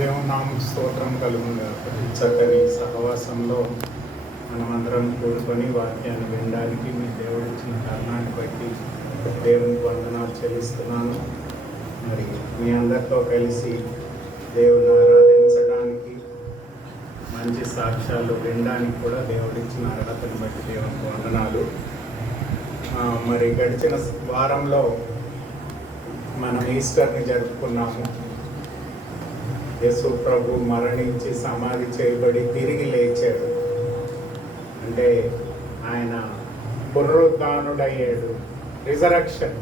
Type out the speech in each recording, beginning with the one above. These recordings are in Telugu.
దేవునామ స్తోత్రం కలుగుగా చక్కని సహవాసంలో మనమందరం కూడుకొని వాక్యాన్ని వినడానికి మీ దేవుడు ఇచ్చిన కారణాన్ని బట్టి దేవునికి వందనాలు చెల్లిస్తున్నాను. మరి మీ అందరితో కలిసి దేవుని ఆరాధించడానికి మంచి సాక్ష్యాలు వినడానికి కూడా దేవుడిచ్చిన అర్హతను బట్టి దేవునికి వందనాలు. మరి గడిచిన వారంలో మనం ఈస్టర్ని జరుపుకున్నాము. యేసు ప్రభు మరణించి సమాధి చేయబడి తిరిగి లేచాడు, అంటే ఆయన పునరుద్ధానుడయ్యాడు, రిజరక్షన్.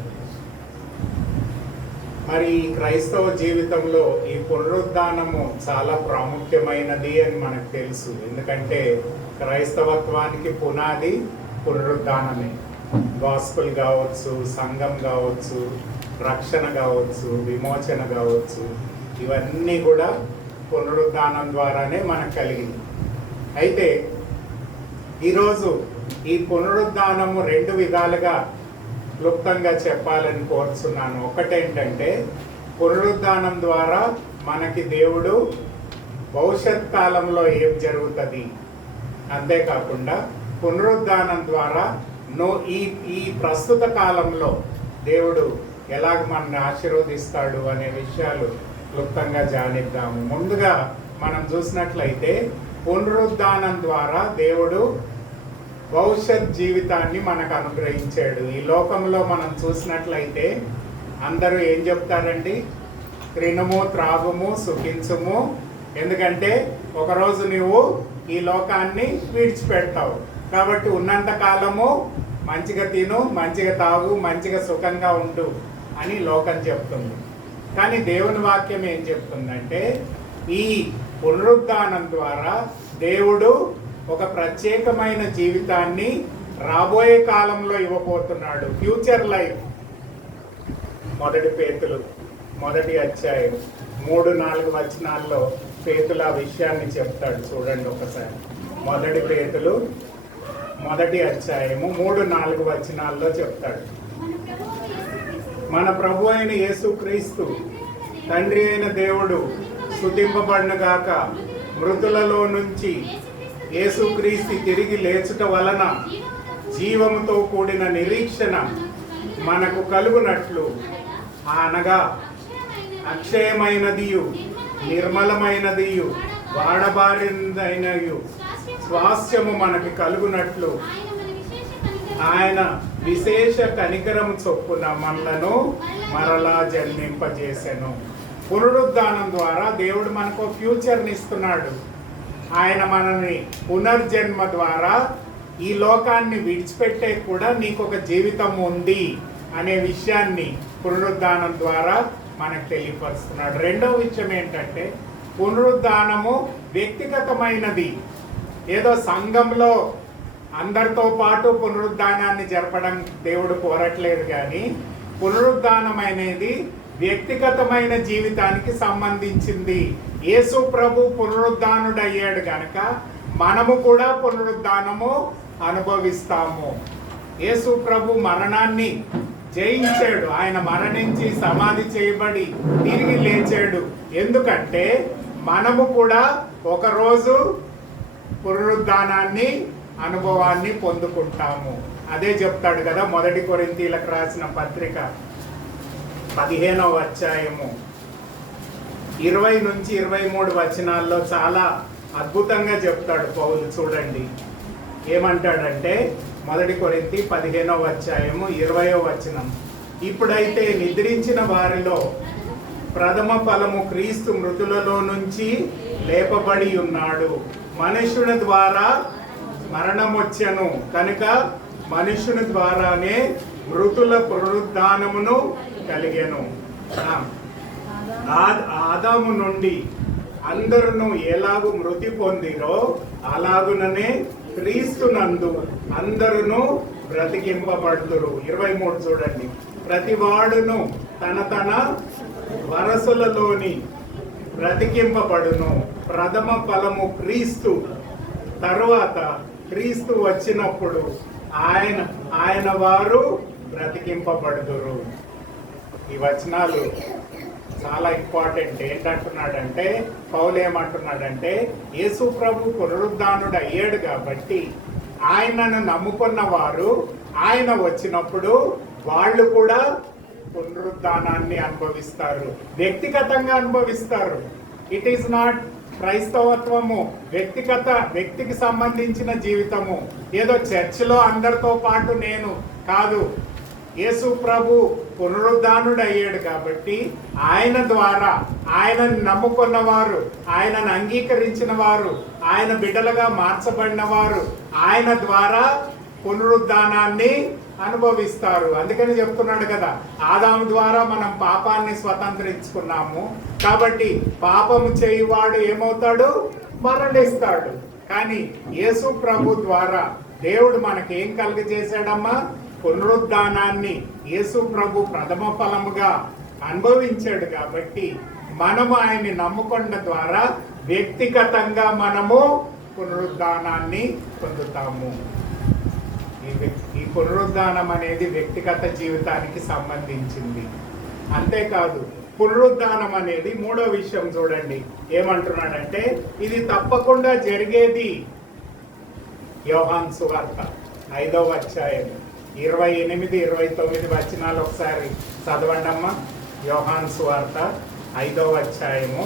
మరి ఈ క్రైస్తవ జీవితంలో ఈ పునరుద్ధానము చాలా ప్రాముఖ్యమైనది అని మనకు తెలుసు. ఎందుకంటే క్రైస్తవత్వానికి పునాది పునరుద్ధానమే. గాస్పుల్ కావచ్చు, సంఘం కావచ్చు, రక్షణ కావచ్చు, విమోచన కావచ్చు, ఇవన్నీ కూడా పునరుద్ధానం ద్వారానే మనకు కలిగింది. అయితే ఈరోజు ఈ పునరుద్ధానము రెండు విధాలుగా క్లుప్తంగా చెప్పాలని కోరుతున్నాను. ఒకటేంటంటే, పునరుద్ధానం ద్వారా మనకి దేవుడు భవిష్యత్ కాలంలో ఏం జరుగుతుంది, అంతేకాకుండా పునరుద్ధానం ద్వారా ఈ ప్రస్తుత కాలంలో దేవుడు ఎలాగ మనల్ని ఆశీర్వదిస్తాడు అనే విషయాలు క్లుప్తంగా ధ్యానిద్దాము. ముందుగా మనం చూసినట్లయితే పునరుద్ధానం ద్వారా దేవుడు భవిష్యత్ జీవితాన్ని మనకు అనుగ్రహించాడు. ఈ లోకంలో మనం చూసినట్లయితే అందరూ ఏం చెప్తారండి? తినుము, త్రాగుము, సుఖించుము, ఎందుకంటే ఒకరోజు నువ్వు ఈ లోకాన్ని విడిచిపెడతావు, కాబట్టి ఉన్నంత కాలము మంచిగా తిను, మంచిగా తాగు, మంచిగా సుఖంగా ఉండు అని లోకం చెప్తుంది. కానీ దేవుని వాక్యం ఏం చెప్తుందంటే, ఈ పునరుద్ధానం ద్వారా దేవుడు ఒక ప్రత్యేకమైన జీవితాన్ని రాబోయే కాలంలో ఇవ్వబోతున్నాడు. Future life. 1 పేతురు 1 అధ్యాయం 3-4 వచనాల్లో పేతులు ఆ విషయాన్ని చెప్తాడు. చూడండి ఒకసారి. 1 పేతురు 1 అధ్యాయము 3-4 వచనాల్లో చెప్తాడు. మన ప్రభు అయిన యేసుక్రీస్తు తండ్రి అయిన దేవుడు స్తుతింపబడును గాక. మృతులలో నుంచి యేసుక్రీస్తు తిరిగి లేచుట వలన జీవముతో కూడిన నిరీక్షణ మనకు కలుగునట్లు, అనగా అక్షయమైనదియు నిర్మలమైనదియు వాడబారినదైనయు స్వాస్థ్యము మనకి కలుగునట్లు ఆయన విశేష కనికరం చొప్పున మనలను మరలా జన్మింపజేసెను. పునరుద్ధానం ద్వారా దేవుడు మనకు ఫ్యూచర్ని ఇస్తున్నాడు. ఆయన మనల్ని పునర్జన్మ ద్వారా ఈ లోకాన్ని విడిచిపెట్టే కూడా నీకు ఒక జీవితం ఉంది అనే విషయాన్ని పునరుద్ధానం ద్వారా మనకు తెలియపరుస్తున్నాడు. రెండవ విషయం ఏంటంటే, పునరుద్ధానము వ్యక్తిగతమైనది. ఏదో సంఘంలో అందరితో పాటు పునరుద్ధానాన్ని జరపడం దేవుడు కోరట్లేదు, కానీ పునరుద్ధానం అనేది వ్యక్తిగతమైన జీవితానికి సంబంధించింది. యేసు ప్రభు పునరుద్ధానుడయ్యాడు కనుక మనము కూడా పునరుద్ధానము అనుభవిస్తాము. యేసు ప్రభు మరణాన్ని జయించాడు. ఆయన మరణించి సమాధి చేయబడి తిరిగి లేచాడు. ఎందుకంటే మనము కూడా ఒకరోజు పునరుద్ధానాన్ని అనుభవాన్ని పొందుకుంటాము. అదే చెప్తాడు కదా 1 కొరింథీయులకు రాసిన పత్రిక 15వ అధ్యాయము 20-23 వచనాల్లో చాలా అద్భుతంగా చెప్తాడు పౌలు. చూడండి ఏమంటాడంటే, 1 కొరింథీ 15వ అధ్యాయము 20వ వచనం. ఇప్పుడైతే నిద్రించిన వారిలో ప్రథమ ఫలము క్రీస్తు మృతులలో నుంచి లేపబడి ఉన్నాడు. మనుషుని ద్వారా మరణం వచ్చెను కనుక మనుషుని ద్వారానే మృతుల పునరుద్ధానమును కలిగెను. ఆదాము నుండి అందరును ఎలాగూ మృతి పొందిరో అలాగుననే క్రీస్తునందు అందరును బ్రతికింపబడుదురు. 23 చూడండి. ప్రతివాడును తన తన వరసలలోని బ్రతికింపబడును. ప్రథమ ఫలము క్రీస్తు, తరువాత క్రీస్తు వచ్చినప్పుడు ఆయన వారు బ్రతికింపబడుదురు. ఈ వచనాలు చాలా ఇంపార్టెంట్. ఏంటంటున్నాడంటే పౌలు ఏమంటున్నాడంటే యేసు ప్రభు పునరుద్ధానుడు అయ్యాడు కాబట్టి ఆయనను నమ్ముకున్న వారు ఆయన వచ్చినప్పుడు వాళ్ళు కూడా పునరుద్ధానాన్ని అనుభవిస్తారు, వ్యక్తిగతంగా అనుభవిస్తారు. ఇట్ ఈస్ నాట్ క్రైస్తవత్వము వ్యక్తికి సంబంధించిన జీవితము, ఏదో చర్చిలో అందరితో పాటు నేను కాదు. యేసు ప్రభు పునరుద్ధానుడు అయ్యాడు కాబట్టి ఆయన ద్వారా ఆయనను నమ్ముకున్న వారు, ఆయనను అంగీకరించిన వారు, ఆయన బిడ్డలుగా మార్చబడిన వారు ఆయన ద్వారా పునరుద్ధానాన్ని అనుభవిస్తారు. అందుకని చెప్తున్నాడు కదా, ఆదాము ద్వారా మనం పాపాన్ని స్వతంత్రించుకున్నాము కాబట్టి పాపము చేయువాడు ఏమవుతాడు? మరణిస్తాడు. కానీ యేసు ప్రభు ద్వారా దేవుడు మనకేం కలుగజేశాడమ్మా? పునరుద్ధానాన్ని యేసు ప్రభు ప్రథమ ఫలముగా అనుభవించాడు కాబట్టి మనము ఆయన్ని నమ్ముకున్న ద్వారా వ్యక్తిగతంగా మనము పునరుద్ధానాన్ని పొందుతాము. ఈ పునరుద్ధానం అనేది వ్యక్తిగత జీవితానికి సంబంధించింది. అంతేకాదు పునరుద్ధానం అనేది మూడో విషయం చూడండి ఏమంటున్నాడంటే ఇది తప్పకుండా జరిగేది. యోహాను సువార్త 5వ అధ్యాయం 28, 29 వచనాలు ఒకసారి చదవండి అమ్మా. యోహాను సువార్త 5వ అధ్యాయము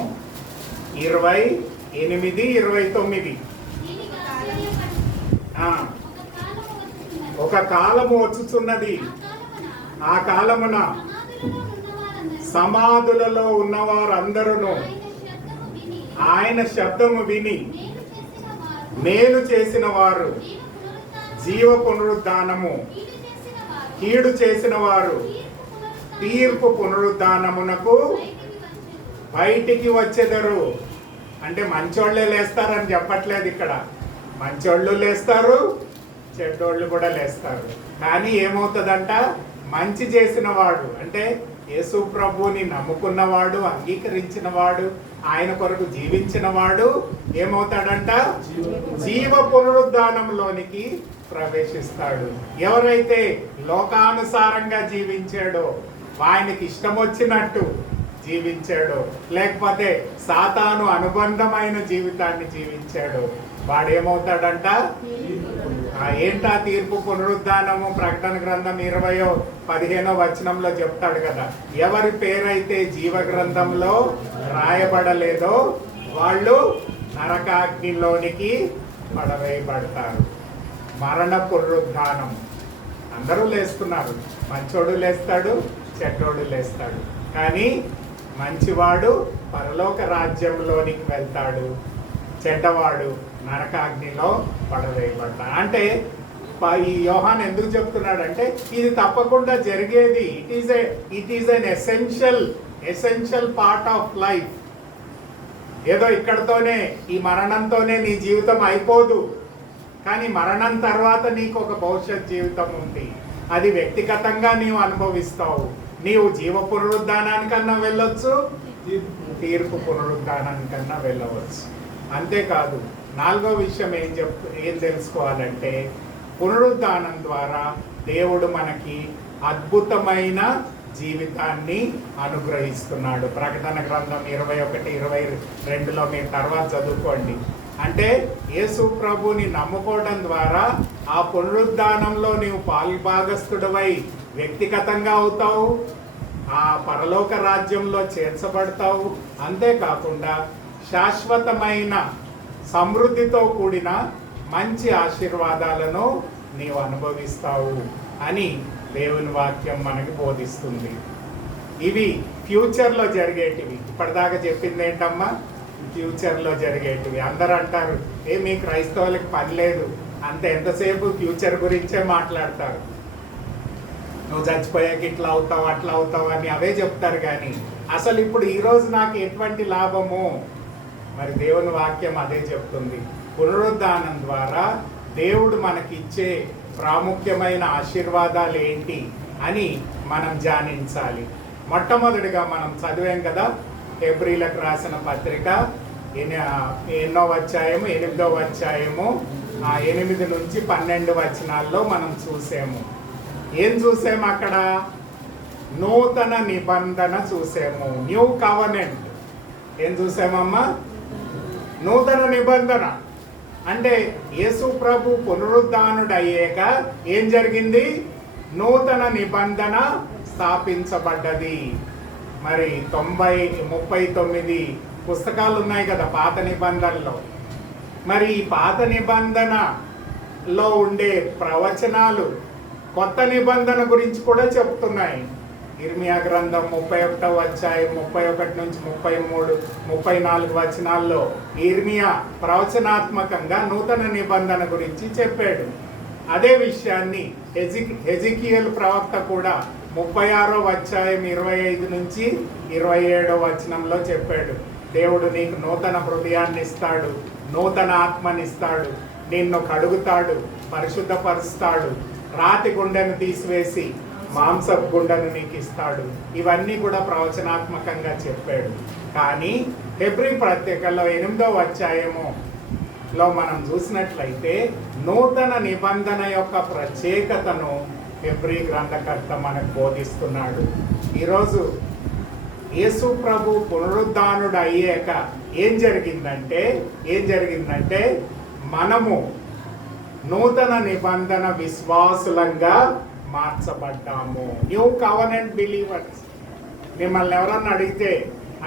28, 29. ఒక కాలము వచ్చుచున్నది, ఆ కాలమున సమాధులలో ఉన్నవారందరూ ఆయన శబ్దము విని మేలు చేసిన వారు జీవ పునరుద్ధానము, కీడు చేసిన వారు తీర్పు పునరుద్ధానమునకు బయటికి వచ్చేదరు. అంటే మంచోళ్ళే లేస్తారని చెప్పట్లేదు ఇక్కడ. మంచోళ్ళు లేస్తారు, చెడ్డోళ్ళు కూడా లేస్తారు. కానీ ఏమవుతుందంట? మంచి చేసిన వాడు అంటే యేసు ప్రభువుని నమ్ముకున్నవాడు, అంగీకరించిన వాడు, ఆయన కొరకు జీవించిన వాడు ఏమవుతాడంట? జీవ పునరుద్ధానంలోనికి ప్రవేశిస్తాడు. ఎవరైతే లోకానుసారంగా జీవించాడో, ఆయనకి ఇష్టం వచ్చినట్టు జీవించాడో, లేకపోతే సాతాను అనుబంధమైన జీవితాన్ని జీవించాడో వాడేమవుతాడంట? ఏంటా తీర్పు పునరుద్ధానము? ప్రకటన గ్రంథం 20:15 వచనంలో చెప్తాడు కదా, ఎవరి పేరైతే జీవ గ్రంథంలో రాయబడలేదో వాళ్ళు నరకాగ్నిలోనికి పడవేయబడతారు. మరణ పునరుద్ధానం. అందరూ లేస్తున్నారు, మంచోడు లేస్తాడు, చెడ్డోడు లేస్తాడు. కానీ మంచివాడు పరలోక రాజ్యంలోనికి వెళ్తాడు, చెడ్డవాడు నరకాగ్నిలో పడవేయబడతాడు. అంటే ఈ యోహాన్ ఎందుకు చెప్తున్నాడంటే ఇది తప్పకుండా జరిగేది. It is an essential part of life. ఏదో ఇక్కడతోనే ఈ మరణంతోనే నీ జీవితం అయిపోదు, కానీ మరణం తర్వాత నీకు ఒక భవిష్యత్ జీవితం ఉంది. అది వ్యక్తిగతంగా నీవు అనుభవిస్తావు. నీవు జీవ పునరుద్ధానానికన్నా వెళ్ళొచ్చు, తీర్పు పునరుద్ధానానికన్నా వెళ్ళవచ్చు. అంతేకాదు 4వ విషయం ఏం తెలుసుకోవాలంటే పునరుద్ధానం ద్వారా దేవుడు మనకి అద్భుతమైన జీవితాన్ని అనుగ్రహిస్తున్నాడు. ప్రకటన గ్రంథం 21, 22లో మీరు తర్వాత చదువుకోండి. అంటే యేసు ప్రభుని నమ్ముకోవడం ద్వారా ఆ పునరుద్ధానంలో నీవు పాలుభాగస్తుడవై వ్యక్తిగతంగా అవుతావు, ఆ పరలోక రాజ్యంలో చేర్చబడతావు. అంతేకాకుండా శాశ్వతమైన సమృద్ధితో కూడిన మంచి ఆశీర్వాదాలను నీవు అనుభవిస్తావు అని దేవుని వాక్యం మనకి బోధిస్తుంది. ఇవి ఫ్యూచర్లో జరిగేటివి. ఇప్పటిదాకా చెప్పింది ఏంటమ్మా? ఫ్యూచర్లో జరిగేటివి. అందరూ అంటారు మీ క్రైస్తవులకి పని లేదు, అంత ఎంతసేపు ఫ్యూచర్ గురించే మాట్లాడతారు. నువ్వు చచ్చిపోయాక ఇట్లా అవుతావు, అట్లా అవుతావు అని అవే చెప్తారు. కానీ అసలు ఇప్పుడు ఈరోజు నాకు ఎటువంటి లాభము? మరి దేవుని వాక్యం అదే చెప్తుంది. పునరుద్ధానం ద్వారా దేవుడు మనకిచ్చే ప్రాముఖ్యమైన ఆశీర్వాదాలు ఏంటి అని మనం ధ్యానించాలి. మొట్టమొదటిగా మనం చదివాం కదా, హెబ్రీలకు రాసిన పత్రిక 8వ అధ్యాయము 8వ అధ్యాయము 8 నుంచి 12 వచనాల్లో మనం చూసాము. ఏం చూసాము అక్కడ? నూతన నిబంధన చూసాము. New covenant. ఏం చూసామమ్మా? నూతన నిబంధన. అంటే యేసు ప్రభు పునరుద్ధానుడు అయ్యాక ఏం జరిగింది? నూతన నిబంధన స్థాపించబడ్డది. మరి 39 పుస్తకాలు ఉన్నాయి కదా పాత నిబంధనలో. మరి ఈ పాత నిబంధనలో ఉండే ప్రవచనాలు కొత్త నిబంధన గురించి కూడా చెప్తున్నాయి. ఇర్మియా గ్రంథం 31వ అధ్యాయం 31 నుంచి 33, 34 వచనాల్లో ఇర్మియా ప్రవచనాత్మకంగా నూతన నిబంధన గురించి చెప్పాడు. అదే విషయాన్ని హెజికియల్ ప్రవక్త కూడా 36వ అధ్యాయం 25 నుంచి 27వ వచనంలో చెప్పాడు. దేవుడు నీకు నూతన హృదయాన్ని ఇస్తాడు, నూతన ఆత్మనిస్తాడు, నిన్ను కడుగుతాడు, పరిశుద్ధపరుస్తాడు, రాతి గుండెను తీసివేసి మాంసపు గుండెను నీకు ఇస్తాడు. ఇవన్నీ కూడా ప్రవచనాత్మకంగా చెప్పాడు. కానీ హెబ్రీ పత్రికలో 8వ అధ్యాయములో మనం చూసినట్లయితే నూతన నిబంధన యొక్క ప్రత్యేకతను హెబ్రీ గ్రంథకర్త మనకు బోధిస్తున్నాడు. ఈరోజు యేసు ప్రభు పునరుద్ధానుడు అయ్యాక ఏం జరిగిందంటే మనము నూతన నిబంధన విశ్వాసులంగా మార్చబడ్డాము. New covenant believers. మిమ్మల్ని ఎవరన్నా అడిగితే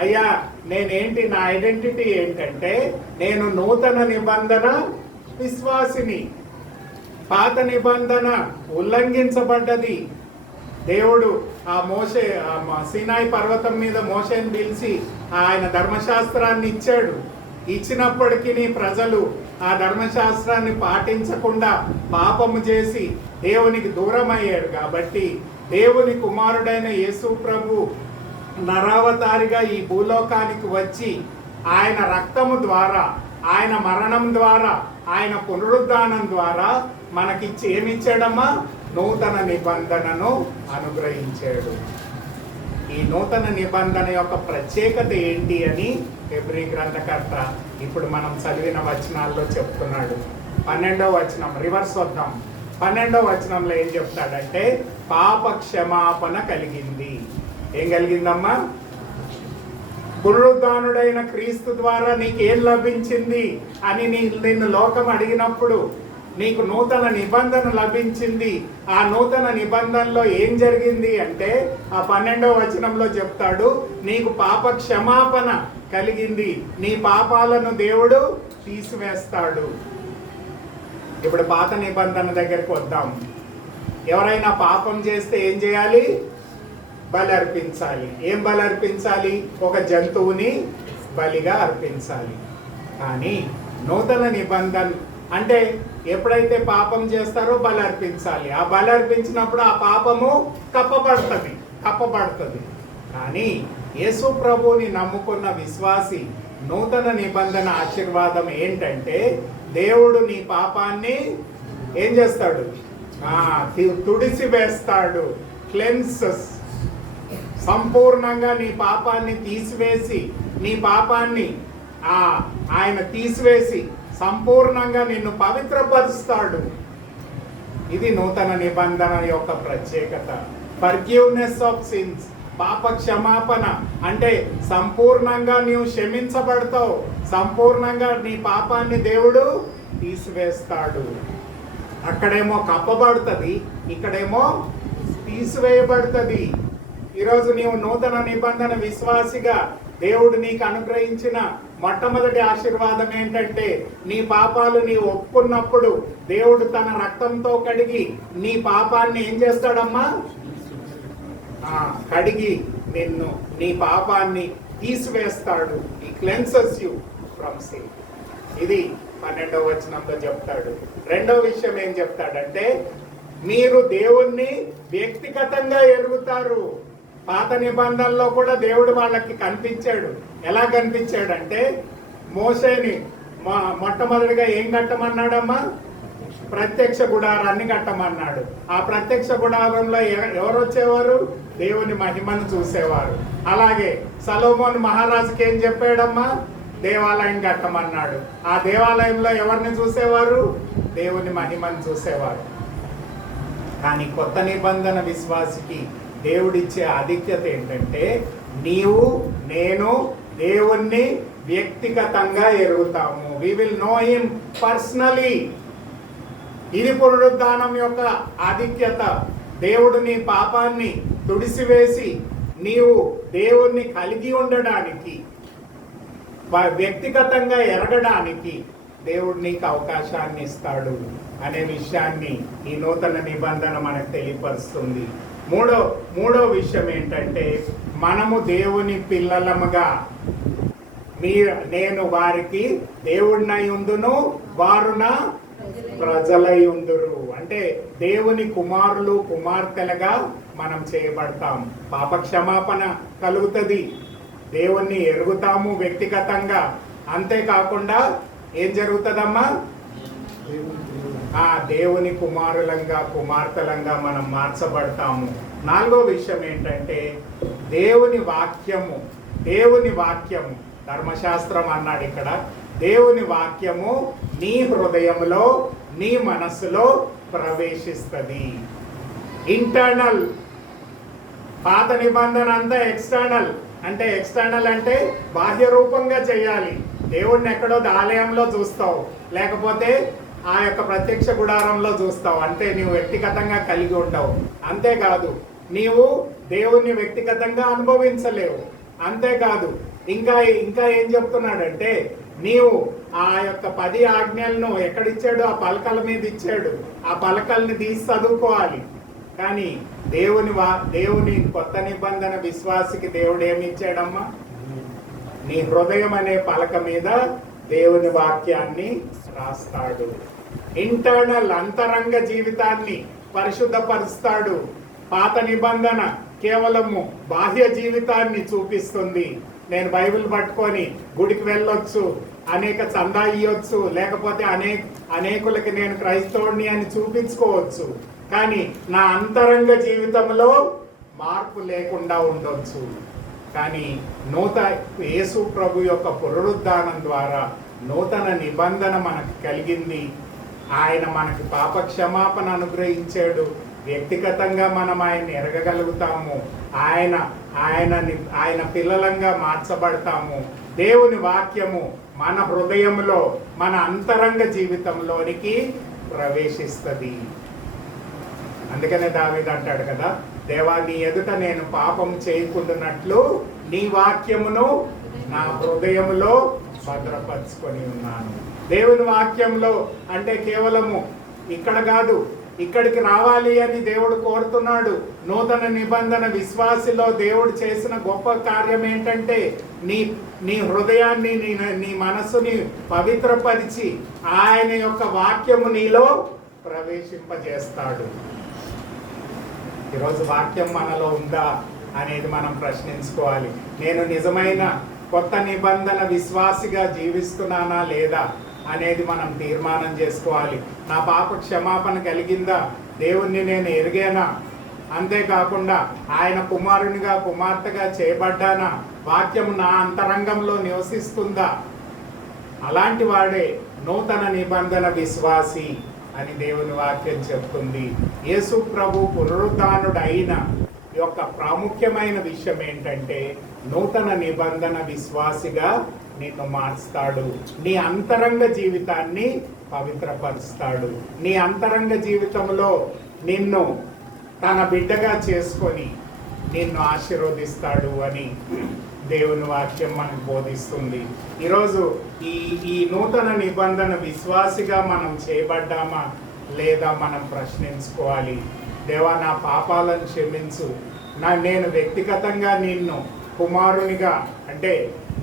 అయ్యా నేనేంటి, నా ఐడెంటిటీ ఏంటంటే నేను నూతన నిబంధన విశ్వాసిని. పాత నిబంధన ఉల్లంఘించబడ్డది. దేవుడు ఆ సీనాయి పర్వతం మీద మోషేని పిలిచి ఆయన ధర్మశాస్త్రాన్ని ఇచ్చాడు. ఇచ్చినప్పటికీ ప్రజలు ఆ ధర్మశాస్త్రాన్ని పాటించకుండా పాపము చేసి దేవునికి దూరం అయ్యారు. కాబట్టి దేవుని కుమారుడైన యేసు ప్రభు నరావతారిగా ఈ భూలోకానికి వచ్చి ఆయన రక్తము ద్వారా, ఆయన మరణం ద్వారా, ఆయన పునరుద్ధానం ద్వారా మనకిచ్చి ఏమిచ్చాడమ్మా? నూతన నిబంధనను అనుగ్రహించాడు. ఈ నూతన నిబంధన యొక్క ప్రత్యేకత ఏంటి అని హెబ్రీ గ్రంథకర్త ఇప్పుడు మనం చదివిన వచనాల్లో చెప్తున్నాడు. 12వ వచనం రివర్స్ వద్దాం. 12వ వచనంలో ఏం చెప్తాడంటే పాప క్షమాపణ కలిగింది. ఏం కలిగిందమ్మా? పునరుద్ధానుడైన క్రీస్తు ద్వారా నీకేం లభించింది అని నిన్ను లోకం అడిగినప్పుడు నీకు నూతన నిబంధన లభించింది. ఆ నూతన నిబంధనలో ఏం జరిగింది అంటే ఆ 12వ వచనంలో చెప్తాడు, నీకు పాప క్షమాపణ కలిగింది, నీ పాపాలను దేవుడు తీసివేస్తాడు. ఇప్పుడు పాత నిబంధన దగ్గరికి వద్దాం. ఎవరైనా పాపం చేస్తే ఏం చేయాలి? బలి అర్పించాలి. ఏం బలి అర్పించాలి? ఒక జంతువుని బలిగా అర్పించాలి. కానీ నూతన నిబంధన అంటే ఎప్పుడైతే పాపం చేస్తారో బలి అర్పించాలి. ఆ బలి అర్పించినప్పుడు ఆ పాపము కప్పబడుతుంది. కానీ యేసు ప్రభువుని నమ్ముకున్న విశ్వాసి నూతన నిబంధన ఆశీర్వాదం ఏంటంటే దేవుడు నీ పాపాన్ని ఏం చేస్తాడు? తుడిసి వేస్తాడు. క్లెన్సెస్. సంపూర్ణంగా నీ పాపాన్ని తీసివేసి, నీ పాపాన్ని ఆయన తీసివేసి సంపూర్ణంగా నిన్ను పవిత్రపరుస్తాడు. ఇది నూతన నిబంధన యొక్క ప్రత్యేకత. Forgiveness of since. పాప క్షమాపణ అంటే సంపూర్ణంగా నీవు క్షమించబడతావు. సంపూర్ణంగా నీ పాపాన్ని దేవుడు తీసివేస్తాడు. అక్కడేమో కప్పబడుతుంది, ఇక్కడేమో తీసివేయబడుతుంది. ఈరోజు నీవు నూతన నిబంధన విశ్వాసిగా దేవుడు నీకు అనుగ్రహించిన మొట్టమొదటి ఆశీర్వాదం ఏంటంటే నీ పాపాలు నీవు ఒప్పుకున్నప్పుడు దేవుడు తన రక్తంతో కడిగి నీ పాపాన్ని ఏం చేస్తాడమ్మా? కడిగి నిన్ను, నీ పాపాన్ని తీసివేస్తాడు. ఈ క్లెన్సెస్ యు ఫ్రమ్ సిన్. ఇది 12వ వచనంలో చెప్తాడు. రెండవ విషయం ఏం చెప్తాడంటే మీరు దేవుణ్ణి వ్యక్తిగతంగా ఎరుగుతారు. పాత నిబంధనలో కూడా దేవుడు వాళ్ళకి కనిపించాడు. ఎలా కనిపించాడంటే మోషేని మొట్టమొదటిగా ఏం కట్టమన్నాడమ్మా? ప్రత్యక్ష గుడారాన్ని కట్టమన్నాడు. ఆ ప్రత్యక్ష గుడారంలో ఎవరు వచ్చేవారు? దేవుని మహిమను చూసేవారు. అలాగే సొలొమోను మహారాజుకి ఏం చెప్పాడమ్మా? దేవాలయం కట్టమన్నాడు. ఆ దేవాలయంలో ఎవరిని చూసేవారు? దేవుని మహిమను చూసేవారు. కానీ కొత్త నిబంధన విశ్వాసికి దేవుడిచ్చే ఆధిక్యత ఏంటంటే నీవు నేను దేవుణ్ణి వ్యక్తిగతంగా ఎరుగుతాము. We will know him personally. ఇది పునరుద్ధానం యొక్క ఆధిక్యత. దేవుడు నీ పాపాన్ని తుడిసివేసి నీవు దేవుణ్ణి కలిగి ఉండడానికి, వ్యక్తిగతంగా ఎరగడానికి దేవుడు నీకు అవకాశాన్ని ఇస్తాడు అనే విషయాన్ని ఈ నూతన నిబంధన మనకు తెలియపరుస్తుంది. మూడో విషయం ఏంటంటే మనము దేవుని పిల్లలముగా నేను వారికి దేవుడినై ఉందును, వారు నా ప్రజలై ఉందురు. అంటే దేవుని కుమారులు కుమార్తెలుగా మనం చేయబడతాం. పాప క్షమాపణ కలుగుతుంది, దేవుణ్ణి ఎరుగుతాము వ్యక్తిగతంగా. అంతేకాకుండా ఏం జరుగుతుందమ్మా? దేవుని కుమారులంగా కుమార్తెలంగా మనం మార్చబడతాము. నాలుగో విషయం ఏంటంటే దేవుని వాక్యము ధర్మశాస్త్రం అన్నాడు ఇక్కడ. దేవుని వాక్యము నీ హృదయంలో నీ మనస్సులో ప్రవేశిస్తుంది. ఇంటర్నల్. పాత నిబంధన అంతా ఎక్స్టర్నల్. ఎక్స్టర్నల్ అంటే బాహ్య రూపంగా చేయాలి. దేవుడిని ఎక్కడో ఆలయంలో చూస్తావు, లేకపోతే ఆ యొక్క ప్రత్యక్ష గుడారంలో చూస్తావు, అంటే నీవు వ్యక్తిగతంగా కలిగి ఉంటావు. అంతేకాదు నీవు దేవుణ్ణి వ్యక్తిగతంగా అనుభవించలేవు. అంతేకాదు ఇంకా ఏం చెప్తున్నాడంటే నీవు ఆ యొక్క 10 ఆజ్ఞలను ఎక్కడిచ్చాడు? ఆ పలకల మీద ఇచ్చాడు. ఆ పలకల్ని తీసి చదువుకోవాలి. కానీ దేవుని కొత్త నిబంధన విశ్వాసికి దేవుడు ఏమి ఇచ్చాడమ్మా? నీ హృదయం అనే పలక మీద దేవుని వాక్యాన్ని రాస్తాడు. ఇంటర్నల్, అంతరంగ జీవితాన్ని పరిశుద్ధపరుస్తాడు. పాత నిబంధన కేవలము బాహ్య జీవితాన్ని చూపిస్తుంది. నేను బైబిల్ పట్టుకొని గుడికి వెళ్ళొచ్చు, అనేక చందా ఇయ్యొచ్చు, లేకపోతే అనేకులకి నేను క్రైస్తవుడిని అని చూపించుకోవచ్చు. కానీ నా అంతరంగ జీవితంలో మార్పు లేకుండా ఉండొచ్చు. కానీ యేసు ప్రభు యొక్క పునరుద్ధానం ద్వారా నూతన నిబంధన మనకు కలిగింది. ఆయన మనకి పాప క్షమాపణ అనుగ్రహించాడు. వ్యక్తిగతంగా మనం ఆయన్ని ఎరగగలుగుతాము. ఆయన పిల్లలంగా మార్చబడతాము. దేవుని వాక్యము మన హృదయంలో, మన అంతరంగ జీవితంలోనికి ప్రవేశిస్తుంది. అందుకనే దావీదు అంటాడు కదా, దేవా నీ ఎదుట నేను పాపం చేయకుండానట్లు నీ వాక్యమును నా హృదయములో భద్రపరుచుకొని ఉన్నాను. దేవుని వాక్యంలో అంటే కేవలము ఇక్కడ కాదు, ఇక్కడికి రావాలి అని దేవుడు కోరుతున్నాడు. నూతన నిబంధన విశ్వాసిలో దేవుడు చేసిన గొప్ప కార్యం ఏంటంటే నీ హృదయాన్ని నీ మనస్సుని పవిత్రపరిచి ఆయన యొక్క వాక్యము నీలో ప్రవేశింపజేస్తాడు. ఈరోజు వాక్యం మనలో ఉందా అనేది మనం ప్రశ్నించుకోవాలి. నేను నిజమైన కొత్త నిబంధన విశ్వాసిగా జీవిస్తున్నానా లేదా అనేది మనం తీర్మానం చేసుకోవాలి. నా పాప క్షమాపణ కలిగిందా? దేవుణ్ణి నేను ఎరిగానా? అంతేకాకుండా ఆయన కుమారునిగా కుమార్తెగా చేయబడ్డానా? వాక్యం నా అంతరంగంలో నివసిస్తుందా? అలాంటి వాడే నూతన నిబంధన విశ్వాసి అని దేవుని వాక్యం చెప్తుంది. యేసు ప్రభు పునరుద్ధానుడు అయిన యొక్క ప్రాముఖ్యమైన విషయం ఏంటంటే నూతన నిబంధన విశ్వాసిగా నిన్ను మార్చుతాడు. నీ అంతరంగ జీవితాన్ని పవిత్రపరుస్తాడు. నీ అంతరంగ జీవితంలో నిన్ను తన బిడ్డగా చేసుకొని నిన్ను ఆశీర్వదిస్తాడు అని దేవుని వాక్యం మనకు బోధిస్తుంది. ఈరోజు ఈ నూతన నిబంధన విశ్వాసిగా మనం చేయబడ్డామా లేదా మనం ప్రశ్నించుకోవాలి. దేవా నా పాపాలను క్షమించు, నేను వ్యక్తిగతంగా నిన్ను కుమారునిగా అంటే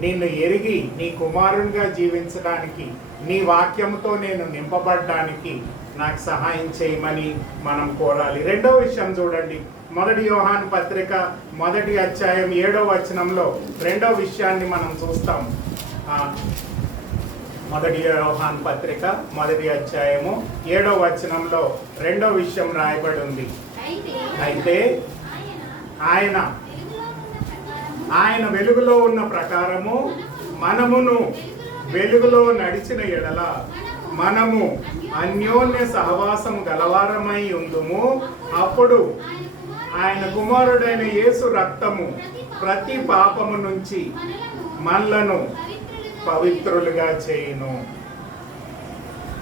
నిన్ను ఎరిగి నీ కుమారునిగా జీవించడానికి, నీ వాక్యంతో నేను నింపబడ్డానికి నాకు సహాయం చేయమని మనం కోరాలి. రెండో విషయం చూడండి, 1 యోహాను పత్రిక 1వ అధ్యాయం 7వ వచనంలో రెండో విషయాన్ని మనం చూస్తాం. 1 యోహాను పత్రిక 1వ అధ్యాయము 7వ వచనంలో రెండో విషయం రాయబడి ఉంది. అయితే ఆయన వెలుగులో ఉన్న ప్రకారము మనమును వెలుగులో నడిచిన ఎడల మనము అన్యోన్య సహవాసము గలవారమై ఉందుము. అప్పుడు ఆయన కుమారుడైన యేసు రక్తము ప్రతి పాపము నుంచి మనలను పవిత్రులుగా చేయును.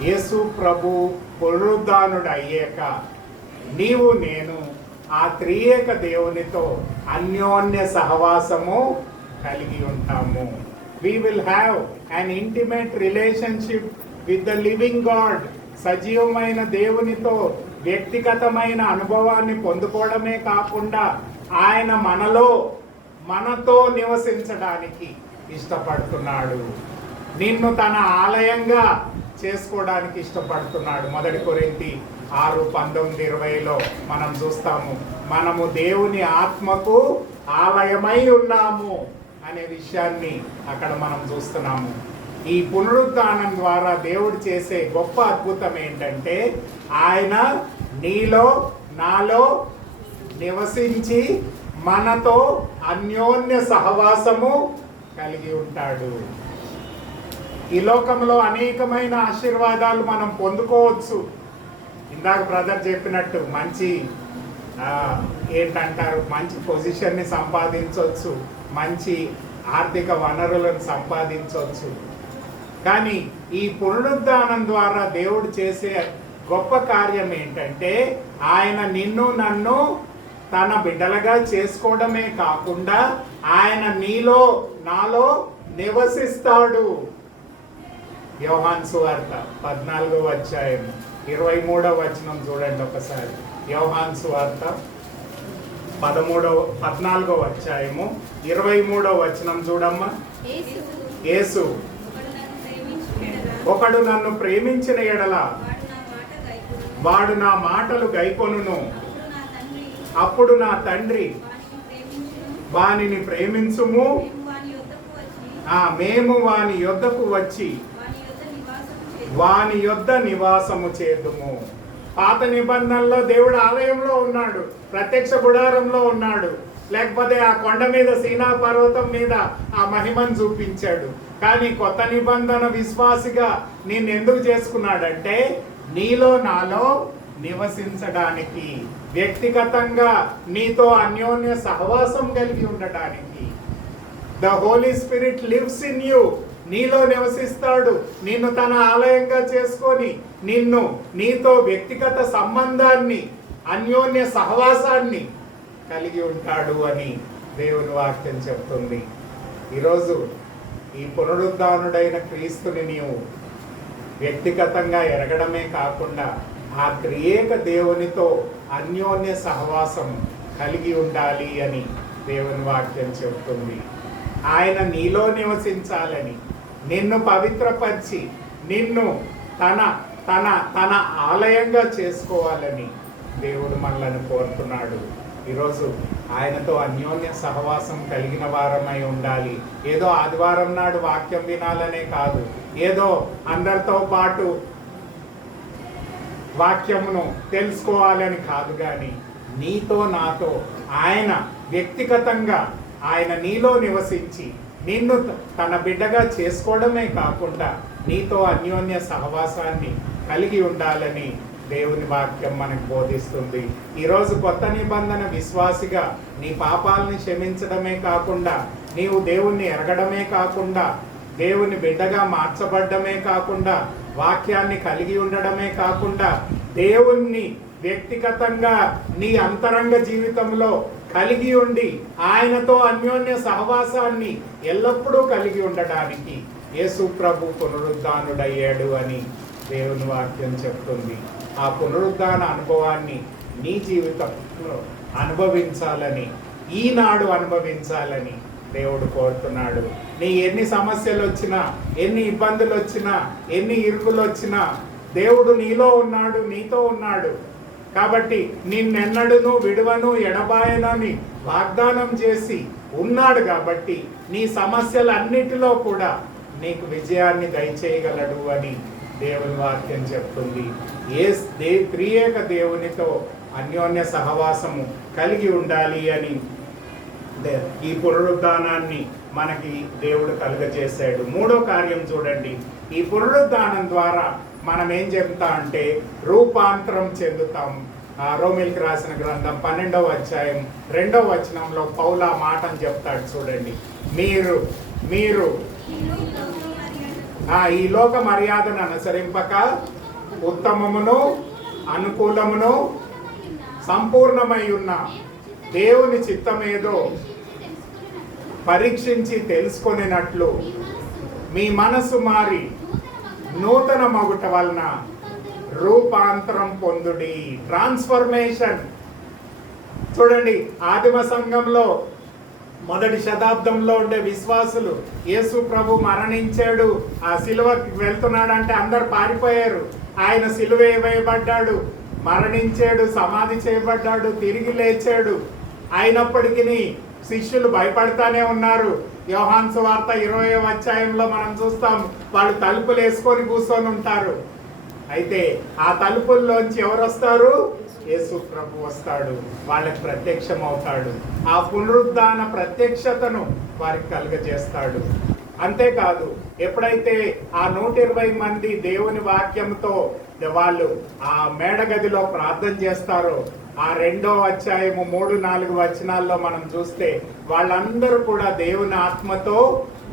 యేసు ప్రభు పునరుద్ధానుడు అయ్యాక నీవు నేను ఆ త్రియేక దేవునితో అన్యోన్య సహవాసము కలిగి ఉంటాము. We will have an intimate relationship with the living God. సజీవమైన దేవునితో వ్యక్తిగతమైన అనుభవాన్ని పొందుకోవడమే కాకుండా ఆయన మనతో నివసించడానికి ఇష్టపడుతున్నాడు. నిన్ను తన ఆలయంగా చేసుకోవడానికి ఇష్టపడుతున్నాడు. 1 కొరింథీ 6:19-20లో మనం చూస్తాము, మనము దేవుని ఆత్మకు ఆలయమై ఉన్నాము అనే విషయాన్ని అక్కడ మనం చూస్తున్నాము. ఈ పునరుద్ధానం ద్వారా దేవుడు చేసే గొప్ప అద్భుతం ఏంటంటే ఆయన నీలో నాలో నివసించి మనతో అన్యోన్య సహవాసము కలిగి ఉంటాడు. ఈ లోకంలో అనేకమైన ఆశీర్వాదాలు మనం పొందుకోవచ్చు. ఇందాక బ్రదర్ చెప్పినట్టు మంచి మంచి పొజిషన్ని సంపాదించవచ్చు, మంచి ఆర్థిక వనరులను సంపాదించవచ్చు. కానీ ఈ పునరుద్ధానం ద్వారా దేవుడు చేసే గొప్ప కార్యం ఏంటంటే ఆయన నిన్ను నన్ను తన బిడ్డలుగా చేసుకోవడమే కాకుండా ఆయన నీలో నాలో నివసిస్తాడు. యోహాను సువార్త 14:23 చూడండి ఒకసారి. యోహాను సువార్త 14:23 చూడమ్మా. యేసు ఒకడు నన్ను ప్రేమించిన ఎడల వాడు నా మాటలు గైకొనును, అప్పుడు నా తండ్రి వానిని ప్రేమించుము, మేము వాని యొద్దకు వచ్చి వాని యొద్ద నివాసము చేద్దుము. పాత నిబంధనలో దేవుడు ఆలయంలో ఉన్నాడు, ప్రత్యక్ష గుడారంలో ఉన్నాడు, లేకపోతే ఆ కొండ మీద సీనా పర్వతం మీద ఆ మహిమను చూపించాడు. కానీ కొత్త నిబంధన విశ్వాసిగా నేను ఎందుకు చేసుకున్నాడంటే నీలో నాలో నివసించడానికి, వ్యక్తిగతంగా నీతో అన్యోన్య సహవాసం కలిగి ఉండటానికి. The Holy Spirit lives in you. నీలో నివసిస్తాడు, నిన్ను తన ఆలయంగా చేసుకొని నీతో వ్యక్తిగత సంబంధాన్ని, అన్యోన్య సహవాసాన్ని కలిగి ఉంటాడు అని దేవుని వాక్యం చెప్తుంది. ఈరోజు ఈ పునరుద్ధానుడైన క్రీస్తుని నీవు వ్యక్తిగతంగా ఎరగడమే కాకుండా ఆ త్రియేక దేవునితో అన్యోన్య సహవాసం కలిగి ఉండాలి అని దేవుని వాక్యం చెప్తుంది. ఆయన నీలో నివసించాలని, నిన్ను పవిత్రపరిచి నిన్ను తన తన తన ఆలయంగా చేసుకోవాలని దేవుడు మనల్ని కోరుతున్నాడు. ఈరోజు ఆయనతో అన్యోన్య సహవాసం కలిగిన వారమై ఉండాలి. ఏదో ఆదివారం నాడు వాక్యం వినాలనే కాదు, ఏదో అందరితో పాటు వాక్యమును తెలుసుకోవాలని కాదు, కానీ నీతో నాతో ఆయన వ్యక్తిగతంగా ఆయన నీలో నివసించి నిన్ను తన బిడ్డగా చేసుకోవడమే కాకుండా నీతో అన్యోన్య సహవాసాన్ని కలిగి ఉండాలని దేవుని వాక్యం మనకు బోధిస్తుంది. ఈరోజు కొత్త నిబంధన విశ్వాసిగా నీ పాపాలని క్షమించడమే కాకుండా, నీవు దేవుణ్ణి ఎరగడమే కాకుండా, దేవుని బిడ్డగా మార్చబడ్డమే కాకుండా, వాక్యాన్ని కలిగి ఉండడమే కాకుండా, దేవుణ్ణి వ్యక్తిగతంగా నీ అంతరంగ జీవితంలో కలిగి ఉండి ఆయనతో అన్యోన్య సహవాసాన్ని ఎల్లప్పుడూ కలిగి ఉండడానికి యేసు ప్రభు పునరుద్ధానుడయ్యాడు అని దేవుని వాక్యం చెప్తుంది. ఆ పునరుద్ధాన అనుభవాన్ని నీ జీవితంలో అనుభవించాలని, ఈనాడు అనుభవించాలని దేవుడు కోరుతున్నాడు. నీ ఎన్ని సమస్యలు వచ్చినా, ఎన్ని ఇబ్బందులు వచ్చినా, ఎన్ని ఇరుకులు వచ్చినా దేవుడు నీలో ఉన్నాడు, నీతో ఉన్నాడు. కాబట్టి నిన్నెన్నడును విడువను ఎడబాయనని వాగ్దానం చేసి ఉన్నాడు. కాబట్టి నీ సమస్యలన్నిటిలో కూడా నీకు విజయాన్ని దయచేయగలడు అని దేవుని వాక్యం చెప్తుంది. త్రియేక దేవునితో అన్యోన్య సహవాసము కలిగి ఉండాలి అని ఈ పునరుద్ధానాన్ని మనకి దేవుడు కలుగజేశాడు. మూడో కార్యం చూడండి. ఈ పునరుద్ధానం ద్వారా మనం ఏం చెప్తా అంటే రూపాంతరం చెందుతాం. రోమిల్కి రాసిన గ్రంథం 12వ అధ్యాయం 2వ వచనంలో పౌలు ఆ మాటను చెప్తాడు చూడండి. మీరు ఈ లోక మర్యాదను అనుసరింపక ఉత్తమమును అనుకూలమును సంపూర్ణమై ఉన్న దేవుని చిత్తమేదో పరీక్షించి తెలుసుకొనినట్లు మీ మనసు మారి నూతన మగుట వలన రూపాంతరం పొందుడి. ట్రాన్స్ఫర్మేషన్. చూడండి, ఆదిమ సంఘంలో మొదటి శతాబ్దంలో ఉండే విశ్వాసులు యేసు ప్రభు మరణించాడు, ఆ సిలువకి వెళ్తున్నాడంటే అందరు పారిపోయారు. ఆయన సిలువ వేయబడ్డాడు, మరణించాడు, సమాధి చేయబడ్డాడు, తిరిగి లేచాడు. అయినప్పటికీ శిష్యులు భయపడతానే ఉన్నారు. యోహాను సువార్త 20వ అధ్యాయంలో మనం చూస్తాం, వాళ్ళు తలుపులు వేసుకొని కూర్చొని ఉంటారు. అయితే ఆ తలుపుల్లోంచి ఎవరు వస్తారు? యేసు ప్రభు వస్తాడు, వాళ్ళకి ప్రత్యక్షం అవుతాడు. ఆ పునరుద్ధాన ప్రత్యక్షతను వారికి కలుగజేస్తాడు. అంతేకాదు, ఎప్పుడైతే ఆ 120 మంది దేవుని వాక్యంతో వాళ్ళు ఆ మేడగదిలో ప్రార్థన చేస్తారో, ఆ 2వ అధ్యాయము 3-4 వచనాల్లో మనం చూస్తే వాళ్ళందరూ కూడా దేవుని ఆత్మతో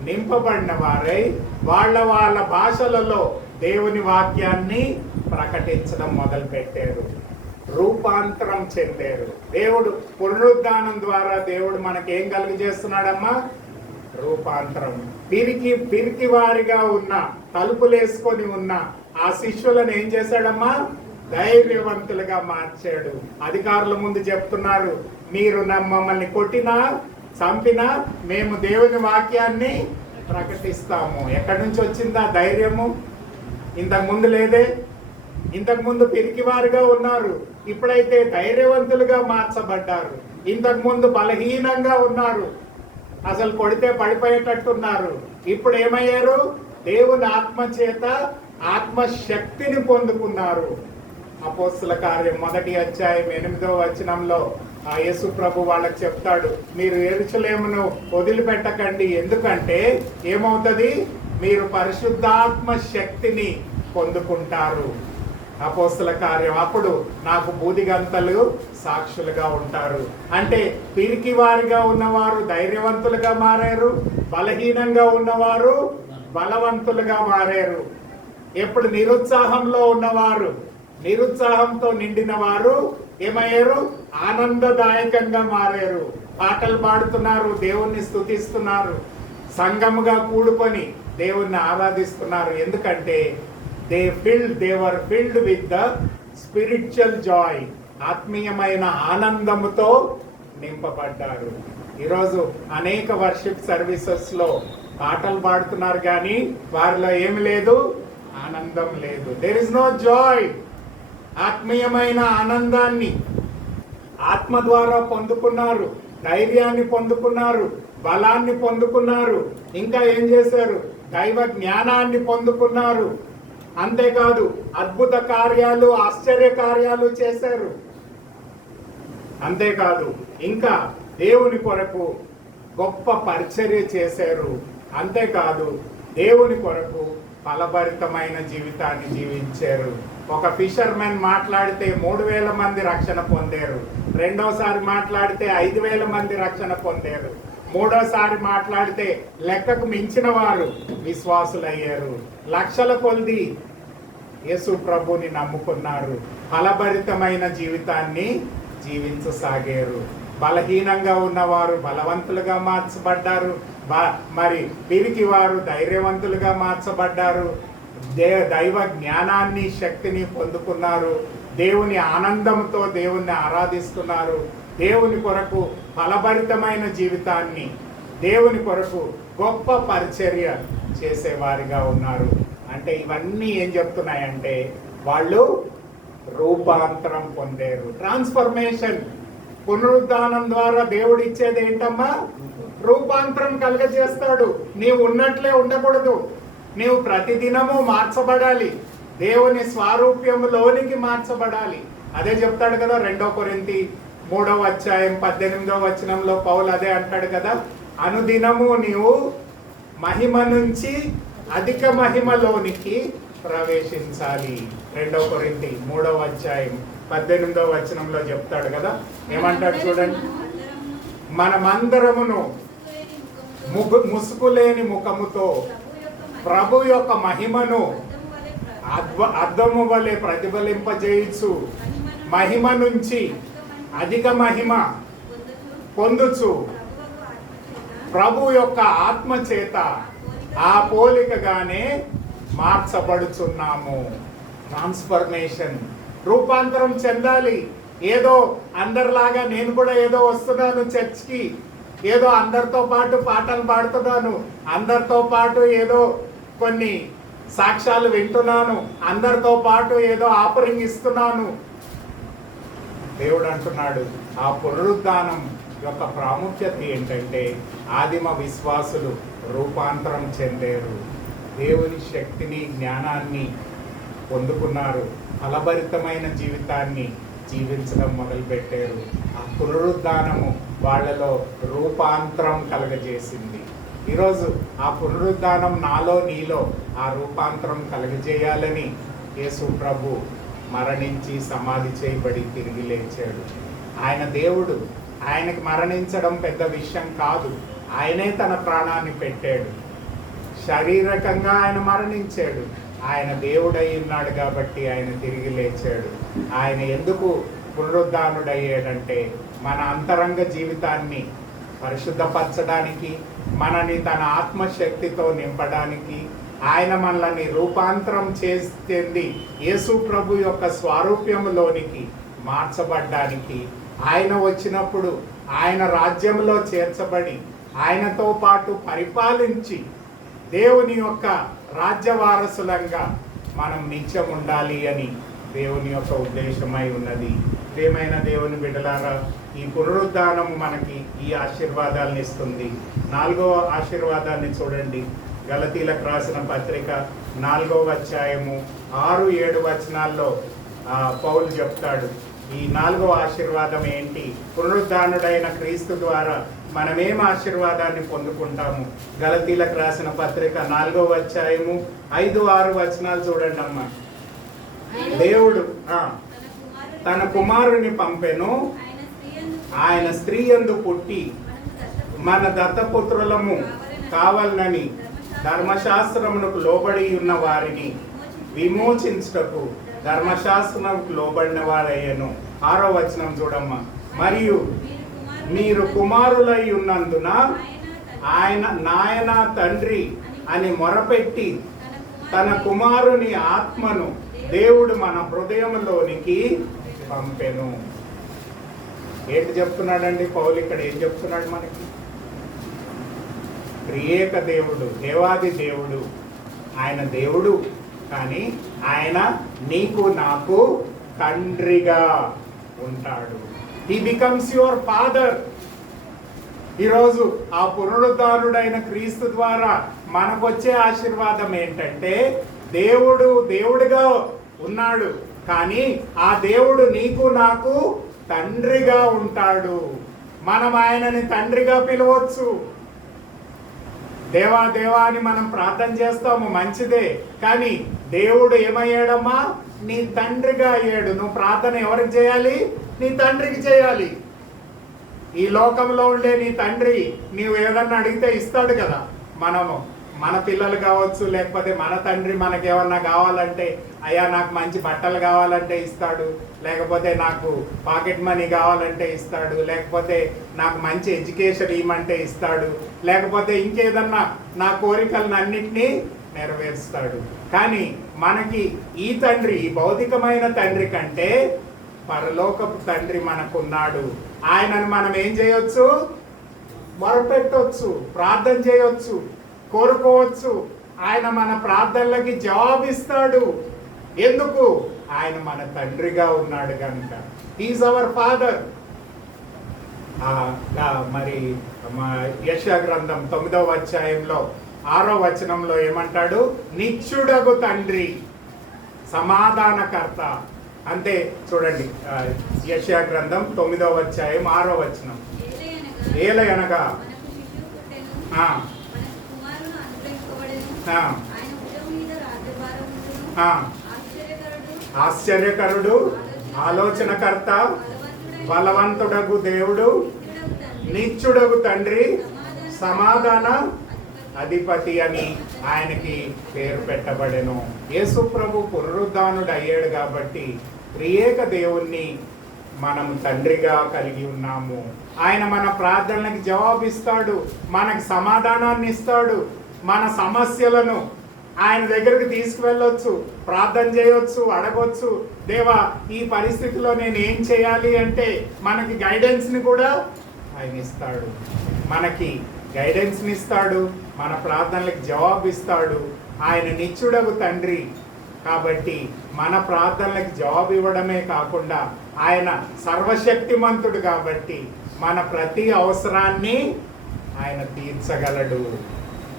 నింపబడిన వారై వాళ్ళ భాషలలో దేవుని వాక్యాన్ని ప్రకటించడం మొదలు పెట్టారు. రూపాంతరం చెందారు. దేవుడు పునరుద్ధానం ద్వారా దేవుడు మనకేం కలుగజేస్తున్నాడమ్మా? రూపాంతరం. పిరికి వారిగా ఉన్న, తలుపులేసుకొని ఉన్న ఆ శిష్యులను ఏం చేశాడమ్మా? ధైర్యవంతులుగా మార్చాడు. అధికారుల ముందు చెప్తున్నారు, మీరు మమ్మల్ని కొట్టినా చంపినా మేము దేవుని వాక్యాన్ని ప్రకటిస్తాము. ఎక్కడి నుంచి వచ్చిందా ధైర్యము? ఇంతకు ముందు లేదే. ఇంతకు ముందు పిరికివారుగా ఉన్నారు, ఇప్పుడైతే ధైర్యవంతులుగా మార్చబడ్డారు. ఇంతకు ముందు బలహీనంగా ఉన్నారు, అసలు కొడితే పడిపోయేటట్టున్నారు. ఇప్పుడు ఏమయ్యారు? దేవుని ఆత్మ చేత ఆత్మశక్తిని పొందుకున్నారు. అపోస్తల కార్యం 1వ అధ్యాయం 8వ వచనంలో ఆ యేసు ప్రభు వాళ్ళకి చెప్తాడు, మీరు యెరూషలేమును వదిలిపెట్టకండి, ఎందుకంటే ఏమవుతుంది? మీరు పరిశుద్ధాత్మ శక్తిని పొందుకుంటారు. అపోస్తల కార్యం, అప్పుడు నాకు బూదిగంతలు సాక్షులుగా ఉంటారు. అంటే పిరికి వారిగా ఉన్నవారు ధైర్యవంతులుగా మారారు, బలహీనంగా ఉన్నవారు బలవంతులుగా మారారు. ఎప్పుడు నిరుత్సాహంలో ఉన్నవారు, నిరుత్సాహంతో నిండిన వారు ఏమయ్యారు? ఆనందదాయకంగా మారారు. పాటలు పాడుతున్నారు, దేవుణ్ణి స్తుతిస్తున్నారు, సంఘముగా కూడుకొని దేవుణ్ణి ఆరాధిస్తున్నారు. ఎందుకంటే they were filled with the spiritual joy. ఆత్మీయమైన ఆనందముతో నింపబడ్డారు. ఈరోజు అనేక వర్షిప్ సర్వీసెస్ లో పాటలు పాడుతున్నారు, కానీ వారిలో ఏమి లేదు? ఆనందం లేదు. There is no joy. ఆత్మీయమైన ఆనందాన్ని ఆత్మ ద్వారా పొందుకున్నారు, ధైర్యాన్ని పొందుకున్నారు, బలాన్ని పొందుకున్నారు. ఇంకా ఏం చేశారు? దైవ జ్ఞానాన్ని పొందుకున్నారు. అంతేకాదు, అద్భుత కార్యాలు, ఆశ్చర్య కార్యాలు చేశారు. అంతేకాదు, ఇంకా దేవుని కొరకు గొప్ప పరిచర్య చేశారు. అంతేకాదు, దేవుని కొరకు ఫలభరితమైన జీవితాన్ని జీవించారు. ఒక ఫిషర్మెన్ మాట్లాడితే 3000 మంది రక్షణ పొందారు. రెండోసారి మాట్లాడితే 5000 మంది రక్షణ పొందారు. మూడోసారి మాట్లాడితే లెక్కకు మించిన వారు విశ్వాసులయ్యారు. లక్షల కొలది యేసు ప్రభుని నమ్ముకున్నారు. ఫలభరితమైన జీవితాన్ని జీవించసాగారు. బలహీనంగా ఉన్నవారు బలవంతులుగా మార్చబడ్డారు. మరి పిరికి వారు ధైర్యవంతులుగా మార్చబడ్డారు. దైవ జ్ఞానాన్ని, శక్తిని పొందుకున్నారు. దేవుని ఆనందంతో దేవుణ్ణి ఆరాధిస్తున్నారు. దేవుని కొరకు ఫలభరితమైన జీవితాన్ని, దేవుని కొరకు గొప్ప పరిచర్య చేసేవారిగా ఉన్నారు. అంటే ఇవన్నీ ఏం చెప్తున్నాయంటే వాళ్ళు రూపాంతరం పొందారు. ట్రాన్స్ఫర్మేషన్. పునరుద్ధానం ద్వారా దేవుడు ఇచ్చేది ఏంటమ్మా? రూపాంతరం కలుగజేస్తాడు. నీవు ఉన్నట్లే ఉండకూడదు, నీవు ప్రతిదినము మార్చబడాలి, దేవుని స్వారూప్యములోనికి మార్చబడాలి. అదే చెప్తాడు కదా 2 కొరింథీ 3వ అధ్యాయం 18వ వచనంలో పౌలు అదే అంటాడు కదా, అనుదినము నీవు మహిమ నుంచి అధిక మహిమలోనికి ప్రవేశించాలి. 2 కొరింథీ 3వ అధ్యాయం 18వ వచనంలో చెప్తాడు కదా, ఏమంటాడు చూడండి. మనమందరమును ముసుగులేని ముఖముతో ప్రభు యొక్క మహిమను అద్దము వలె ప్రతిఫలింపజేయచ్చు, మహిమ నుంచి అధిక మహిమ పొందుచు ప్రభు యొక్క ఆత్మ చేత ఆ పోలికగానే మార్చబడుచున్నాము. ట్రాన్స్ఫర్మేషన్, రూపాంతరం చెందాలి. ఏదో అందరిలాగా నేను కూడా ఏదో వస్తున్నాను చర్చ్కి, ఏదో అందరితో పాటు పాటలు పాడుతున్నాను, అందరితో పాటు ఏదో కొన్ని సాక్ష్యాలు వింటున్నాను, అందరితో పాటు ఏదో ఆఫరింగ్ ఇస్తున్నాను. దేవుడు అంటున్నాడు ఆ పునరుద్ధానం యొక్క ప్రాముఖ్యత ఏంటంటే ఆదిమ విశ్వాసులు రూపాంతరం చెందారు, దేవుని శక్తిని జ్ఞానాన్ని పొందుకున్నారు, ఫలభరితమైన జీవితాన్ని జీవించడం మొదలుపెట్టారు. ఆ పునరుద్ధానము వాళ్ళలో రూపాంతరం కలగజేసింది. ఈరోజు ఆ పునరుద్ధానం నాలో నీలో ఆ రూపాంతరం కలగజేయాలని యేసు ప్రభు మరణించి సమాధి చేయబడి తిరిగి లేచాడు. ఆయన దేవుడు, ఆయనకి మరణించడం పెద్ద విషయం కాదు. ఆయనే తన ప్రాణాన్ని పెట్టాడు, శారీరకంగా ఆయన మరణించాడు. ఆయన దేవుడై ఉన్నాడు కాబట్టి ఆయన తిరిగి లేచాడు. ఆయన ఎందుకు పునరుద్ధానుడయ్యాడంటే మన అంతరంగ జీవితాన్ని పరిశుద్ధపరచడానికి, మనని తన ఆత్మశక్తితో నింపడానికి, ఆయన మనల్ని రూపాంతరం చేస్తుంది యేసు ప్రభు యొక్క స్వారూప్యములోనికి మార్చబడ్డానికి, ఆయన వచ్చినప్పుడు ఆయన రాజ్యంలో చేర్చబడి ఆయనతో పాటు పరిపాలించి దేవుని యొక్క రాజ్య వారసులంగా మనం నిత్యం ఉండాలి అని దేవుని యొక్క ఉద్దేశమై ఉన్నది. ప్రియమైన దేవుని బిడ్డలారా, ఈ పునరుద్ధానం మనకి ఈ ఆశీర్వాదాలను ఇస్తుంది. 4వ ఆశీర్వాదాన్ని చూడండి. గలతీలకు రాసిన పత్రిక 4వ అధ్యాయము 6-7 వచనాల్లో పౌలు చెప్తాడు ఈ 4వ ఆశీర్వాదం ఏంటి, పునరుద్ధానుడైన క్రీస్తు ద్వారా మనమేం ఆశీర్వాదాన్ని పొందుకుంటాము. గలతీలకు రాసిన పత్రిక 4వ అధ్యాయము 5-6 వచనాలు చూడండి అమ్మా. దేవుడు తన కుమారుని పంపెను, ఆయన స్త్రీ యందు పుట్టి మన దత్తపుత్రులము కావాలని ధర్మశాస్త్రమునకు లోబడి ఉన్న వారిని విమోచించుటకు ధర్మశాస్త్రమునకు లోబడిన వారయ్యను. 6వ వచనం చూడమ్మా. మరియు మీరు కుమారులై ఉన్నందున ఆయన నాయన తండ్రి అని మొరపెట్టి తన కుమారుని ఆత్మను దేవుడు మన హృదయంలోనికి పంపెను. ఏంటి చెప్తున్నాడండి పౌలు ఇక్కడ? ఏం చెప్తున్నాడు మనకి? త్రియేక దేవుడు, దేవాది దేవుడు, ఆయన దేవుడు, కానీ ఆయన నీకు నాకు తండ్రిగా ఉంటాడు. He becomes your father. ఈరోజు ఆ పునరుద్ధారుడైన క్రీస్తు ద్వారా మనకొచ్చే ఆశీర్వాదం ఏంటంటే దేవుడు దేవుడిగా ఉన్నాడు, కానీ ఆ దేవుడు నీకు నాకు తండ్రిగా ఉంటాడు. మనం ఆయనని తండ్రిగా పిలవచ్చు. దేవా దేవా అని మనం ప్రార్థన చేస్తాము, మంచిదే. కానీ దేవుడు ఏమయ్యాడమ్మా? నీ తండ్రిగా అయ్యాడు. నువ్వు ప్రార్థన ఎవరికి చేయాలి? నీ తండ్రికి చేయాలి. ఈ లోకంలో ఉండే నీ తండ్రి నీవు ఏదన్నా అడిగితే ఇస్తాడు కదా. మనము మన పిల్లలు కావచ్చు, లేకపోతే మన తండ్రి మనకేమన్నా కావాలంటే, అయ్యా నాకు మంచి బట్టలు కావాలంటే ఇస్తాడు, లేకపోతే నాకు పాకెట్ మనీ కావాలంటే ఇస్తాడు, లేకపోతే నాకు మంచి ఎడ్యుకేషన్ ఇవ్వమంటే ఇస్తాడు, లేకపోతే ఇంకేదన్నా నా కోరికలను అన్నిటినీ నెరవేరుస్తాడు. కానీ మనకి ఈ తండ్రి, ఈ భౌతికమైన తండ్రి కంటే పరలోకపు తండ్రి మనకున్నాడు. ఆయనను మనం ఏం చేయొచ్చు? మొరపెట్టొచ్చు, ప్రార్థన చేయొచ్చు, కోరుకోవచ్చు. ఆయన మన ప్రార్థనలకి జవాబిస్తాడు. ఎందుకు? ఆయన మన తండ్రిగా ఉన్నాడు కనుక. He is our father. మరి యెషయా గ్రంథం 9వ అధ్యాయంలో 6వ వచనంలో ఏమంటాడు? నిత్యుడగు తండ్రి, సమాధానకర్త. అంటే చూడండి, యెషయా గ్రంథం 9వ అధ్యాయం 6వ వచనం. ఏలయనగా ఆశ్చర్యకరుడు, ఆలోచనకర్త, బలవంతుడగు దేవుడు, నిత్యుడగు తండ్రి, సమాధాన అధిపతి అని ఆయనకి పేరు పెట్టబడెను. యేసు ప్రభు పునరుద్ధానుడు అయ్యాడు కాబట్టి త్రియేక దేవుణ్ణి మనము తండ్రిగా కలిగి ఉన్నాము. ఆయన మన ప్రార్థనలకు జవాబిస్తాడు, మనకు సమాధానాన్ని ఇస్తాడు. మన సమస్యలను ఆయన దగ్గరికి తీసుకువెళ్ళొచ్చు, ప్రార్థన చేయొచ్చు, అడగొచ్చు. దేవా, ఈ పరిస్థితిలో నేను ఏం చేయాలి అంటే మనకి గైడెన్స్ని కూడా ఆయన ఇస్తాడు. మనకి గైడెన్స్ని ఇస్తాడు, మన ప్రార్థనలకు జవాబిస్తాడు. ఆయన నిత్యుడగు తండ్రి కాబట్టి మన ప్రార్థనలకు జవాబు ఇవ్వడమే కాకుండా ఆయన సర్వశక్తిమంతుడు కాబట్టి మన ప్రతి అవసరాన్ని ఆయన తీర్చగలడు.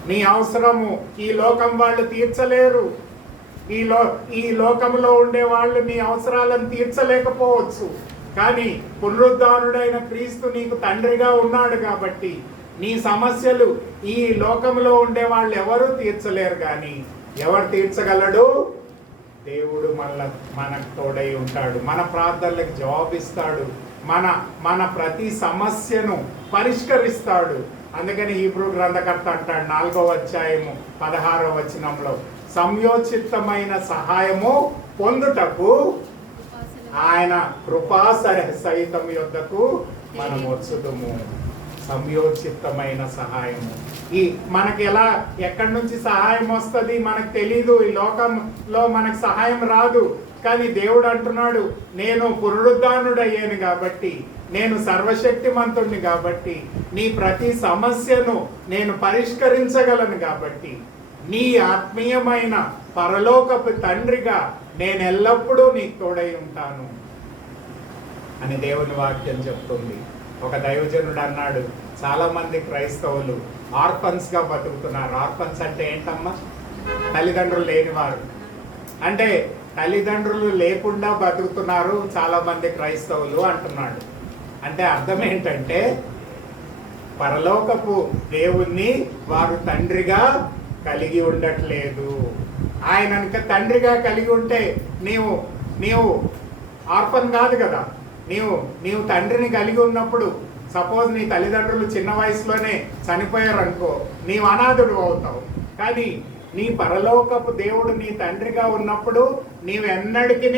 నీ అవసరము ఈ లోకం వాళ్ళు తీర్చలేరు. ఈ లోకంలో ఉండే వాళ్ళు నీ అవసరాలను తీర్చలేకపోవచ్చు. కానీ పునరుద్ధానుడైన క్రీస్తు నీకు తండ్రిగా ఉన్నాడు కాబట్టి నీ సమస్యలు ఈ లోకంలో ఉండే వాళ్ళు ఎవరు తీర్చలేరు. కానీ ఎవరు తీర్చగలడు? దేవుడు మనకు తోడై ఉంటాడు. మన ప్రార్థనలకు జవాబిస్తాడు. మన ప్రతి సమస్యను పరిష్కరిస్తాడు. అందుకని హీబ్రూ గ్రంథకర్త అంటాడు 4వ అధ్యాయము 16వ వచనంలో, సంయోచితమైన సహాయము పొందుటకు ఆయన కృపా సహితం యొద్దకు మనం వచ్చుదుము. సంయోచితమైన సహాయము. మనకి ఎక్కడి నుంచి సహాయం వస్తుంది మనకు తెలీదు. ఈ లోకంలో మనకు సహాయం రాదు. కానీ దేవుడు అంటున్నాడు, నేను పునరుద్ధానుడు అయ్యాను కాబట్టి, నేను సర్వశక్తిమంతుడిని కాబట్టి, నీ ప్రతి సమస్యను నేను పరిష్కరించగలను కాబట్టి, నీ ఆత్మీయమైన పరలోకపు తండ్రిగా నేను ఎల్లప్పుడూ నీకు తోడై ఉంటాను అని దేవుని వాక్యం చెప్తుంది. ఒక దైవజనుడు అన్నాడు, చాలా మంది క్రైస్తవులు ఆర్ఫన్స్ గా బతుకుతున్నారు. ఆర్ఫన్స్ అంటే ఏంటమ్మా? తల్లిదండ్రులు లేనివారు. అంటే తల్లిదండ్రులు లేకుండా బతుకుతున్నారు చాలా మంది క్రైస్తవులు అంటున్నాడు. అంటే అర్థం ఏంటంటే పరలోకపు దేవుణ్ణి వారు తండ్రిగా కలిగి ఉండట్లేదు. ఆయన తండ్రిగా కలిగి ఉంటే నీవు ఆర్ఫన్ కాదు కదా. నీవు తండ్రిని కలిగి ఉన్నప్పుడు, సపోజ్ నీ తల్లిదండ్రులు చిన్న వయసులోనే చనిపోయారు అనుకో, నీవు అనాథుడు అవుతావు. కానీ నీ పరలోకపు దేవుడు నీ తండ్రిగా ఉన్నప్పుడు నీవెన్నడికి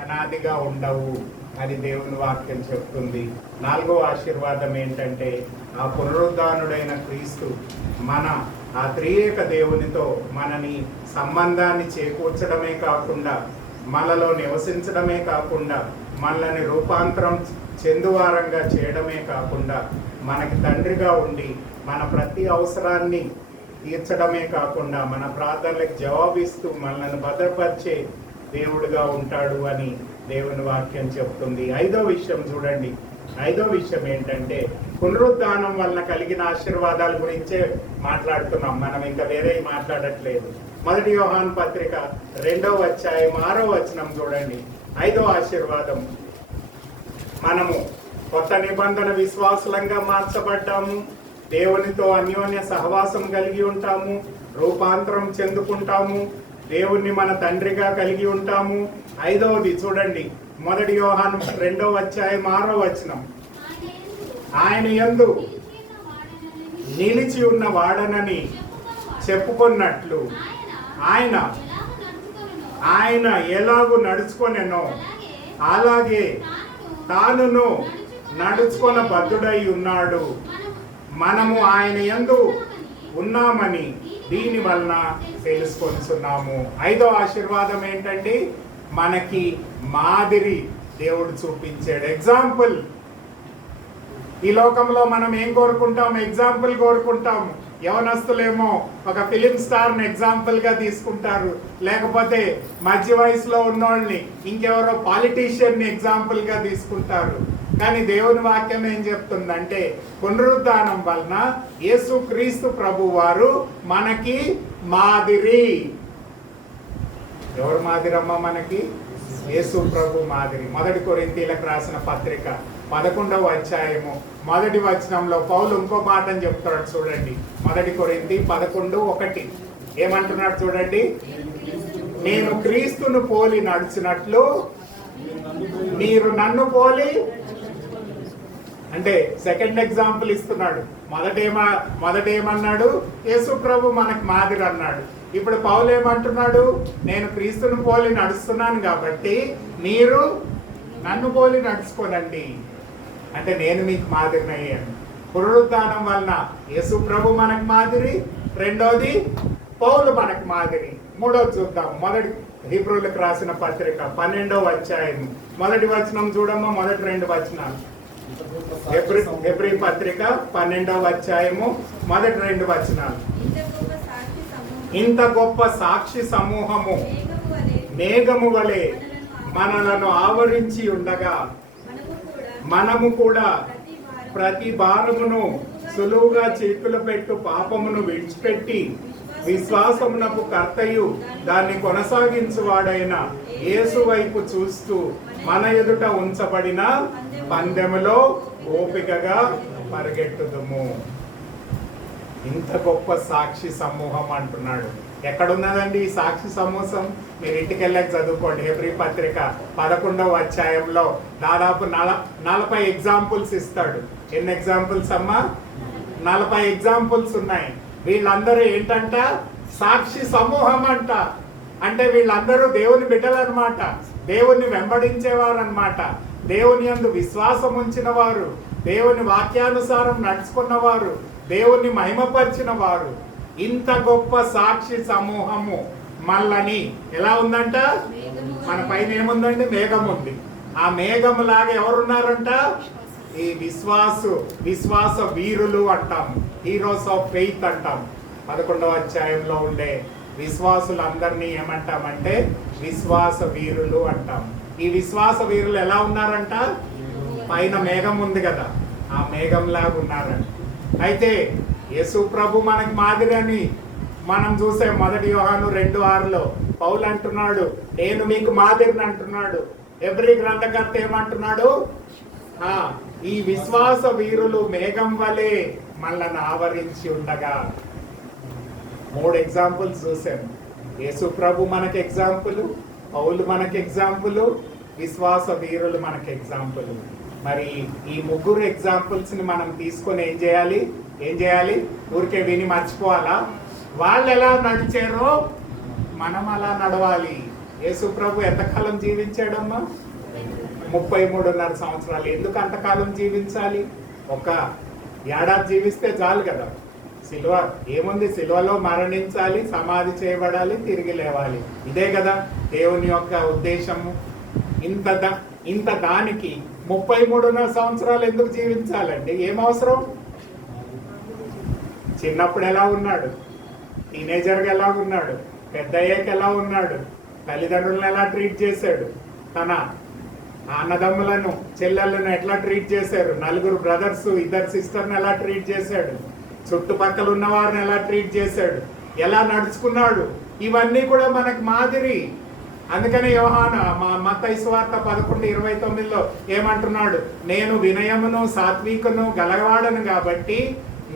అనాదిగా ఉండవు అని దేవుని వాక్యం చెప్తుంది. 4వ ఆశీర్వాదం ఏంటంటే ఆ పునరుద్ధానుడైన క్రీస్తు ఆ త్రియేక దేవునితో మనని సంబంధాన్ని చేకూర్చడమే కాకుండా, మనలో నివసించడమే కాకుండా, మనల్ని రూపాంతరం చెందువారంగా చేయడమే కాకుండా, మనకి తండ్రిగా ఉండి మన ప్రతి అవసరాన్ని తీర్చడమే కాకుండా, మన ప్రార్థనలకు జవాబిస్తూ మనల్ని భద్రపరిచే దేవుడుగా ఉంటాడు అని దేవుని వాక్యం చెప్తుంది. 5వ విషయం చూడండి. 5వ విషయం ఏంటంటే పునరుద్ధానం వలన కలిగిన ఆశీర్వాదాల గురించే మాట్లాడుతున్నాం. మనం ఇంకా వేరే మాట్లాడట్లేదు. 1 యోహాను పత్రిక 2వ అధ్యాయం 6వ వచనం చూడండి. 5వ ఆశీర్వాదం, మనము కొత్త నిబంధన విశ్వాసులంగా మార్చబడ్డాము, దేవునితో అన్యోన్య సహవాసం కలిగి ఉంటాము, రూపాంతరం చెందుకుంటాము, దేవుణ్ణి మన తండ్రిగా కలిగి ఉంటాము. 5వది చూడండి, 1 యోహాను 2వ అధ్యాయం 6వ వచనం, ఆయన యందు నిలిచి ఉన్న వాడనని చెప్పుకున్నట్లు ఆయన ఎలాగూ నడుచుకొనెనో అలాగే తానును నడుచుకొన బద్ధుడై ఉన్నాడు. మనము ఆయన యందు ఉన్నామని దీని వలన తెలుసుకొనిచున్నాము. 5వ ఆశీర్వాదం ఏంటండి? మనకి మాదిరి దేవుడు చూపించాడు. ఎగ్జాంపుల్. ఈ లోకంలో మనం ఏం కోరుకుంటాం? ఎగ్జాంపుల్ కోరుకుంటాము. యవనస్తులేమో ఒక ఫిలిం స్టార్ని ఎగ్జాంపుల్గా తీసుకుంటారు, లేకపోతే మధ్య వయసులో ఉన్నోళ్ళని, ఇంకెవరో పాలిటీషియన్ని ఎగ్జాంపుల్గా తీసుకుంటారు. కానీ దేవుని వాక్యం ఏం చెప్తుందంటే పునరుద్ధానం వలన యేసు క్రీస్తు ప్రభు వారు మనకి మాదిరి. ఎవరు మాదిరమ్మ మనకి? యేసు ప్రభు మాదిరి. 1 కొరింథీయులకు రాసిన పత్రిక 11వ అధ్యాయము 1వ వచనంలో పౌలు ఇంకో మాటని చెప్తాడు చూడండి. 1 కొరింథీ 11:1 ఏమంటున్నాడు చూడండి, నేను క్రీస్తును పోలి నడిచినట్లు మీరు నన్ను పోలి అంటే సెకండ్ ఎగ్జాంపుల్ ఇస్తున్నాడు. మొదటేమన్నాడు? యేసు ప్రభు మనకు మాదిరి అన్నాడు. ఇప్పుడు పౌలు ఏమంటున్నాడు? నేను క్రీస్తును పోలి నడుస్తున్నాను కాబట్టి మీరు నన్ను పోలి నడుచుకోనండి. అంటే నేను మీకు మాదిరిని అయ్యాను. పునరుద్ధానం వలన యేసు ప్రభు మనకు మాదిరి, రెండోది పౌలు మనకు మాదిరి. మూడోది చూద్దాం. మొదటి హీబ్రూలకు రాసిన పత్రిక 12వ అధ్యాయం మొదటి వచనం చూడమ్మా. మొదటి 2 వచనాలు. హెబ్రీ పత్రిక 12వ అధ్యాయము మొదటి 2 వచనాలు. ఇంత గొప్ప సాక్షి సమూహము మేఘము వలె మనలను ఆవరించి ఉండగా మనము కూడా ప్రతి భారమును సులువుగా చేతులు పెట్టు పాపమును విడిచిపెట్టి విశ్వాసమునకు కర్తయు దాన్ని కొనసాగించువాడైన యేసు వైపు చూస్తూ మన ఎదుట ఉంచబడిన పందెములో ఓపికగా పరిగెట్టుదుము. ఇంత గొప్ప సాక్షి సమూహం అంటున్నాడు. ఎక్కడున్నదండి ఈ సాక్షి సమూహం? మీరు ఇంటికి వెళ్ళాక చదువుకోండి. హెబ్రీ పత్రిక 11వ అధ్యాయంలో దాదాపు 40 ఎగ్జాంపుల్స్ ఇస్తాడు. ఎన్ని ఎగ్జాంపుల్స్ అమ్మా? 40 ఎగ్జాంపుల్స్ ఉన్నాయి. వీళ్ళందరూ ఏంటంట? సాక్షి సమూహం అంట. అంటే వీళ్ళందరూ దేవుని బిడ్డలు అనమాట, దేవుణ్ణి వెంబడించేవారు అనమాట, దేవుని యందు విశ్వాసం ఉంచిన వారు, దేవుని వాక్యానుసారం నడుచుకున్నవారు, దేవుణ్ణి మహిమపరిచిన వారు. ఇంత గొప్ప సాక్షి సమూహము మళ్ళని ఎలా ఉందంట? మన పైన ఏముందండి? మేఘం ఉంది. ఆ మేఘం లాగా ఎవరున్నారంట? ఈ విశ్వాస వీరులు అంటాము, హీరోస్ ఆఫ్ ఫెయిత్ అంటాము. 11వ అధ్యాయంలో ఉండే విశ్వాసులందరినీ ఏమంటామంటే విశ్వాస వీరులు అంటాము. ఈ విశ్వాస వీరులు ఎలా ఉన్నారంట? పైన మేఘం ఉంది కదా, ఆ మేఘం లాగా ఉన్నారంట. అయితే యేసు ప్రభు మనకి మాదిరి అని మనం చూసే 1 యోహాను 2:6లో పౌలు అంటున్నాడు, నేను మీకు మాదిరిని అంటున్నాడు. హెబ్రీ గ్రంథకర్త ఏమంటున్నాడు? ఈ విశ్వాస వీరులు మేఘం వలె మనల్ని ఆవరించి ఉండగా. 3 ఎగ్జాంపుల్స్ చూసాను. యేసు ప్రభు మనకి ఎగ్జాంపుల్, పౌలు మనకి ఎగ్జాంపుల్, విశ్వాస వీరులు మనకి ఎగ్జాంపుల్. మరి ఈ 3 ఎగ్జాంపుల్స్ ని మనం తీసుకొని ఏం చేయాలి? ఊరికే విని మర్చిపోవాలా? వాళ్ళు ఎలా నడిచారో మనం అలా నడవాలి. యేసు ప్రభు ఎంతకాలం జీవించాడమ్మా? 33.5 సంవత్సరాలు. ఎందుకు అంతకాలం జీవించాలి? ఒక ఏడాది జీవిస్తే చాలు కదా. సిలువ ఏముంది? సిలువలో మరణించాలి, సమాధి చేయబడాలి, తిరిగి లేవాలి. ఇదే కదా దేవుని యొక్క ఉద్దేశము. ఇంత దానికి 33.5 సంవత్సరాలు ఎందుకు జీవించాలండి? ఏం అవసరం? చిన్నప్పుడు ఎలా ఉన్నాడు, టీనేజర్గా ఎలా ఉన్నాడు, పెద్ద అయ్యాక ఎలా ఉన్నాడు, తల్లిదండ్రులను ఎలా ట్రీట్ చేశాడు, తన అన్నదమ్ములను చెల్లెళ్ళను ఎట్లా ట్రీట్ చేశారు, 4 బ్రదర్స్ 2 సిస్టర్ని ఎలా ట్రీట్ చేశాడు, చుట్టుపక్కల ఉన్న వారిని ఎలా ట్రీట్ చేశాడు, ఎలా నడుచుకున్నాడు, ఇవన్నీ కూడా మనకు మాదిరి. అందుకనే యోహాను మత్తయి సువార్త 11:29లో ఏమంటున్నాడు? నేను వినయమును సాత్వికను గలవాడను కాబట్టి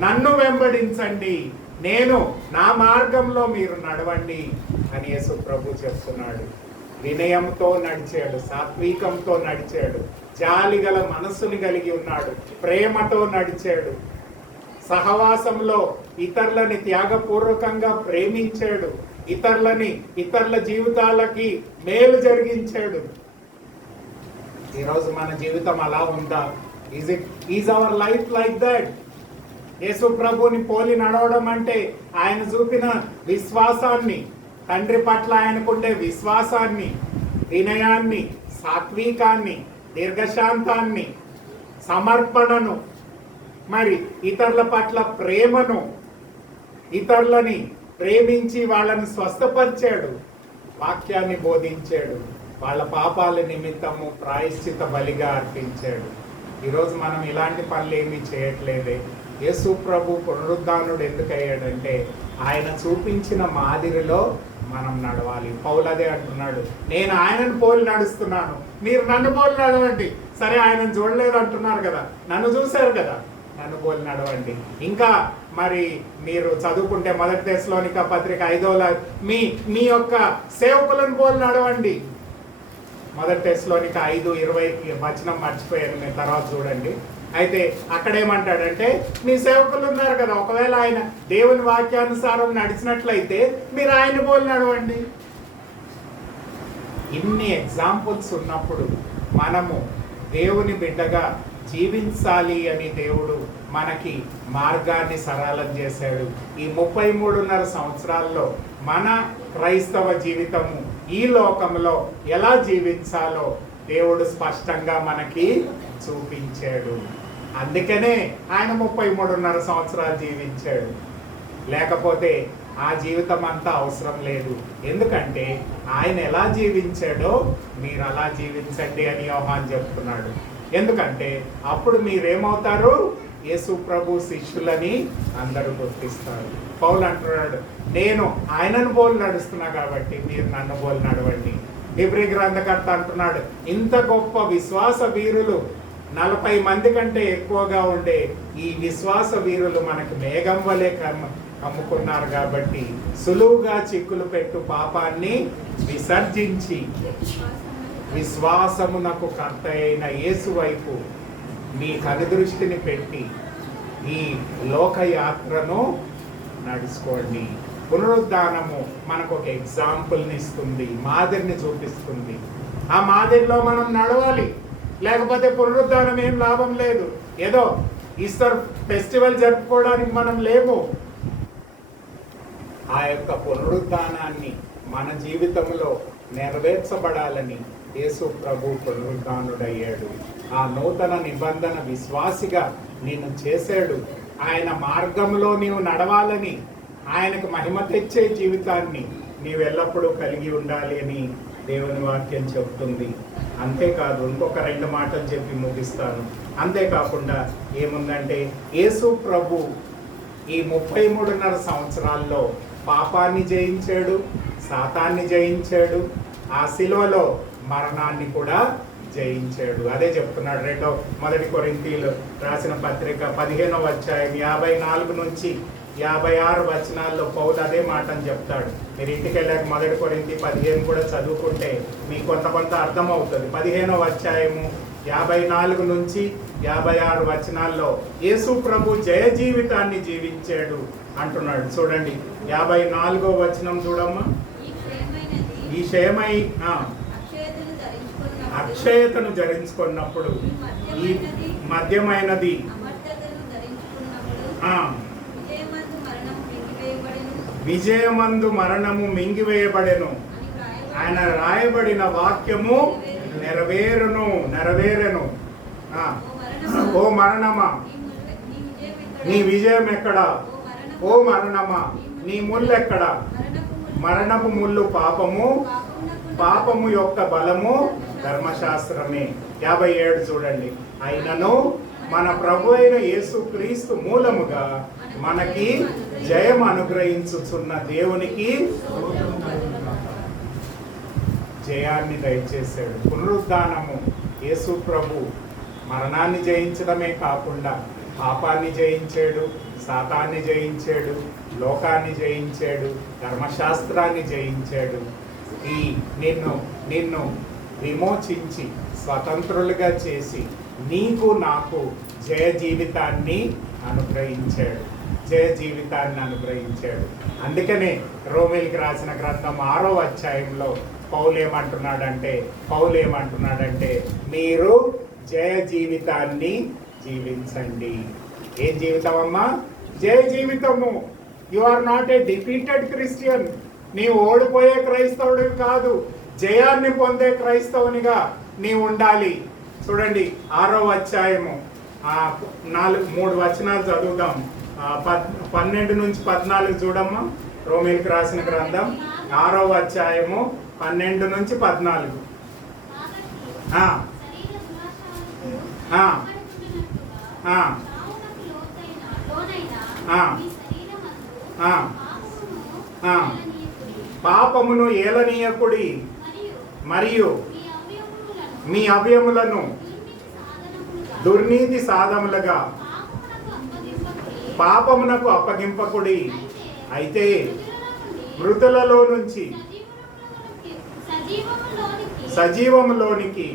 నన్ను వెంబడించండి, నేను నా మార్గంలో మీరు నడవండి అని యేసు ప్రభు చెప్తున్నాడు. వినయంతో నడిచాడు, సాత్వికంతో నడిచాడు, జాలి గల మనస్సుని కలిగి ఉన్నాడు, ప్రేమతో నడిచాడు, సహవాసంలో ఇతరులని త్యాగపూర్వకంగా ప్రేమించాడు, ఇతరుల జీవితాలకి మేలు జరిగించాడు. ఈరోజు మన జీవితం అలా ఉందా? Is our life like that? Yesu ప్రభుని పోలి నడవడం అంటే ఆయన చూపిన విశ్వాసాన్ని, తండ్రి పట్ల ఆయనకుండే విశ్వాసాన్ని, వినయాన్ని, సాత్వికాన్ని, దీర్ఘశాంతాన్ని, సమర్పణను, మరి ఇతరుల పట్ల ప్రేమను, ఇతరులని ప్రేమించి వాళ్ళని స్వస్థపరిచాడు, వాక్యాన్ని బోధించాడు, వాళ్ళ పాపాల నిమిత్తము ప్రాయశ్చిత బలిగా అర్పించాడు. ఈరోజు మనం ఇలాంటి పనులు ఏమీ చేయట్లేదే. యేసు ప్రభు పునరుద్ధానుడు ఎందుకు అయ్యాడంటే ఆయన చూపించిన మాదిరిలో మనం నడవాలి. పౌలు అదే అంటున్నాడు, నేను ఆయనను పోలి నడుస్తున్నాను, మీరు నన్ను పోలి నడవండి. సరే, ఆయనను చూడలేదు అంటున్నారు కదా, నన్ను చూశారు కదా, నన్ను పోలి నడవండి. ఇంకా మరి మీరు చదువుకుంటే 1 తెస్సలోనిక పత్రిక 5వ మీ యొక్క సేవకులను పోలి నడవండి. మొదటి టెస్లోనికి 5:20 వచనం మర్చిపోయాను, మీరు తర్వాత చూడండి. అయితే అక్కడ ఏమంటాడంటే, మీ సేవకులు ఉన్నారు కదా, ఒకవేళ ఆయన దేవుని వాక్యానుసారం నడిచినట్లయితే మీరు ఆయన పోలి నడవండి. ఇన్ని ఎగ్జాంపుల్స్ ఉన్నప్పుడు మనము దేవుని బిడ్డగా జీవించాలి అని దేవుడు మనకి మార్గాన్ని సరళం చేశాడు. ఈ 33.5 సంవత్సరాల్లో మన క్రైస్తవ జీవితము ఈ లోకంలో ఎలా జీవించాలో దేవుడు స్పష్టంగా మనకి చూపించాడు. అందుకనే ఆయన 33.5 సంవత్సరాలు జీవించాడు. లేకపోతే ఆ జీవితం అంతా అవసరం లేదు. ఎందుకంటే ఆయన ఎలా జీవించాడో మీరు అలా జీవించండి అని యోహాను చెప్తున్నాడు. ఎందుకంటే అప్పుడు మీరేమవుతారు? యేసు ప్రభు శిష్యులని అందరూ గుర్తిస్తారు. పౌలు అంటున్నాడు, నేను ఆయనను పోలి నడుస్తున్నా కాబట్టి మీరు నన్ను పోలి నడవండి. హెబ్రీ గ్రంథకర్త అంటున్నాడు, ఇంత గొప్ప విశ్వాస వీరులు 40 మంది కంటే ఎక్కువగా ఉండే ఈ విశ్వాస వీరులు మనకు మేఘం వలె కమ్ముకున్నారు కాబట్టి సులువుగా చిక్కులు పెట్టు పాపాన్ని విసర్జించి విశ్వాసమునకు కర్త అయిన యేసు వైపు మీ కనుదృష్టిని పెట్టి ఈ లోకయాత్రను నడుచుకోండి. పునరుద్ధానము మనకు ఒక ఎగ్జాంపుల్ని ఇస్తుంది, మాదిరిని చూపిస్తుంది. ఆ మాదిరిలో మనం నడవాలి. లేకపోతే పునరుద్ధానం ఏం లాభం లేదు. ఏదో ఈస్టర్ ఫెస్టివల్ జరుపుకోవడానికి మనం లేము. ఆ యొక్క పునరుద్ధానాన్ని మన జీవితంలో నెరవేర్చబడాలని యేసు ప్రభు పునరుద్ధానుడయ్యాడు. ఆ నూతన నిబంధన విశ్వాసిగా నిన్ను చేశాడు. ఆయన మార్గంలో నీవు నడవాలని, ఆయనకు మహిమ తెచ్చే జీవితాన్ని నీవు ఎల్లప్పుడూ కలిగి ఉండాలి అని దేవుని వాక్యం చెప్తుంది. అంతేకాదు, ఇంకొక 2 మాటలు చెప్పి ముగిస్తాను. అంతేకాకుండా ఏముందంటే, యేసు ప్రభు ఈ 33.5 సంవత్సరాల్లో పాపాన్ని జయించాడు, సాతాన్ని జయించాడు, ఆ శిలువలో మరణాన్ని కూడా జయించాడు. అదే చెప్తున్నాడు. మొదటి కొరింథీయులు రాసిన పత్రిక 15వ అధ్యాయం 54 నుంచి 56 వచనాల్లో పౌలు అదే మాటని చెప్తాడు. మీరు ఇంటికి వెళ్ళాక మొదటి కొరింథీ 15 కూడా చదువుకుంటే మీకు కొంత అర్థమవుతుంది. 15వ అధ్యాయము 54 నుంచి 56 వచనాల్లో యేసు ప్రభు జయ జీవితాన్ని జీవించాడు అంటున్నాడు. చూడండి, 54వ వచనం చూడమ్మా. ఈ క్షేమై అక్షయతను ధరించుకున్నప్పుడు, ఈ మద్యమైనది విజయమందు మరణము మింగివేయబడెను ఆయన రాయబడిన వాక్యము నెరవేరెను. ఓ మరణమా నీ విజయం ఎక్కడా? ఓ మరణమా నీ ముళ్ళు ఎక్కడా? మరణపు ముళ్ళు పాపము యొక్క బలము ధర్మశాస్త్రమే. 57 చూడండి. అయినను మన ప్రభు అయిన యేసు క్రీస్తు మూలముగా మనకి జయం అనుగ్రహించుచున్న దేవునికి జయాన్ని దయచేశాడు. పునరుద్ధానము యేసు ప్రభు మరణాన్ని జయించడమే కాకుండా పాపాన్ని జయించాడు, సాతాన్ని జయించాడు, లోకాన్ని జయించాడు, ధర్మశాస్త్రాన్ని జయించాడు. ఈ నిన్ను విమోచించి స్వతంత్రులుగా చేసి నీకు నాకు జయ జీవితాన్ని అనుగ్రహించాడు. అందుకనే రోమీయులకు రాసిన గ్రంథం 6వ అధ్యాయంలో పౌలు ఏమంటున్నాడంటే మీరు జయ జీవితాన్ని జీవించండి. ఏం జీవితం అమ్మా? జయ జీవితము. You are not a defeated Christian. నీవు ఓడిపోయే క్రైస్తవుడివి కాదు, జయాన్ని పొందే క్రైస్తవునిగా నీవు ఉండాలి. చూడండి, 6వ అధ్యాయము 3 వచనాలు చదువుదాం. 12 నుంచి 14 చూడమ్మా. రోమీయులకు రాసిన గ్రంథం 6వ అధ్యాయము 12 నుంచి 14. పాపమును ఏలనీయకుడి, మరియు మీ అవయములను దుర్నీతి సాధములుగా పాపమునకు అప్పగింపకుడి. అయితే మృతులలో నుంచి సజీవములోనికి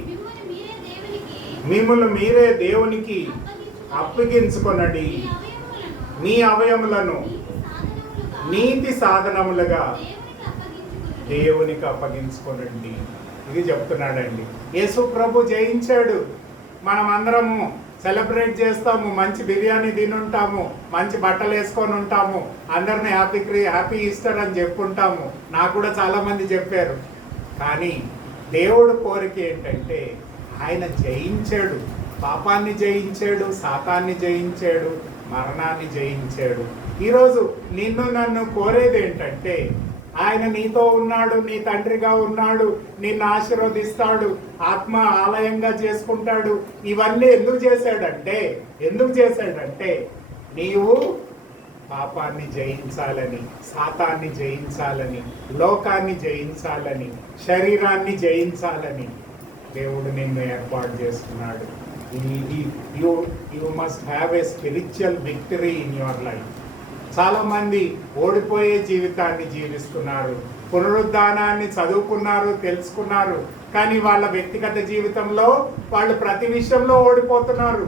మిమ్ములు మీరే దేవునికి అప్పగించుకొనడి. మీ అవయములను నీతి సాధనములుగా దేవునికి అప్పగించుకొనండి. ఇది చెప్తున్నాడండి. యేసు ప్రభు జయించాడు. మనం అందరము సెలబ్రేట్ చేస్తాము, మంచి బిర్యానీ తినుంటాము, మంచి బట్టలు వేసుకొని ఉంటాము, అందరిని హ్యాపీ ఈస్టర్ అని చెప్పుంటాము. నాకు కూడా చాలా మంది చెప్పారు. కానీ దేవుడు కోరిక ఏంటంటే ఆయన జయించాడు, పాపాన్ని జయించాడు, శాతాన్ని జయించాడు, మరణాన్ని జయించాడు. ఈరోజు నిన్ను నన్ను కోరేది ఏంటంటే ఆయన నీతో ఉన్నాడు, నీ తండ్రిగా ఉన్నాడు, నిన్ను ఆశీర్వదిస్తాడు, ఆత్మ ఆలయంగా చేసుకుంటాడు. ఇవన్నీ ఎందుకు చేశాడంటే నీవు పాపాన్ని జయించాలని, శాతాన్ని జయించాలని, లోకాన్ని జయించాలని, శరీరాన్ని జయించాలని దేవుడు నిన్ను ఏర్పాటు చేసుకున్నాడు. You must have a spiritual victory in your life. చాలా మంది ఓడిపోయే జీవితాన్ని జీవిస్తున్నారు. పునరుద్ధానాన్ని చదువుకున్నారు, తెలుసుకున్నారు, కానీ వాళ్ళ వ్యక్తిగత జీవితంలో వాళ్ళు ప్రతి విషయంలో ఓడిపోతున్నారు.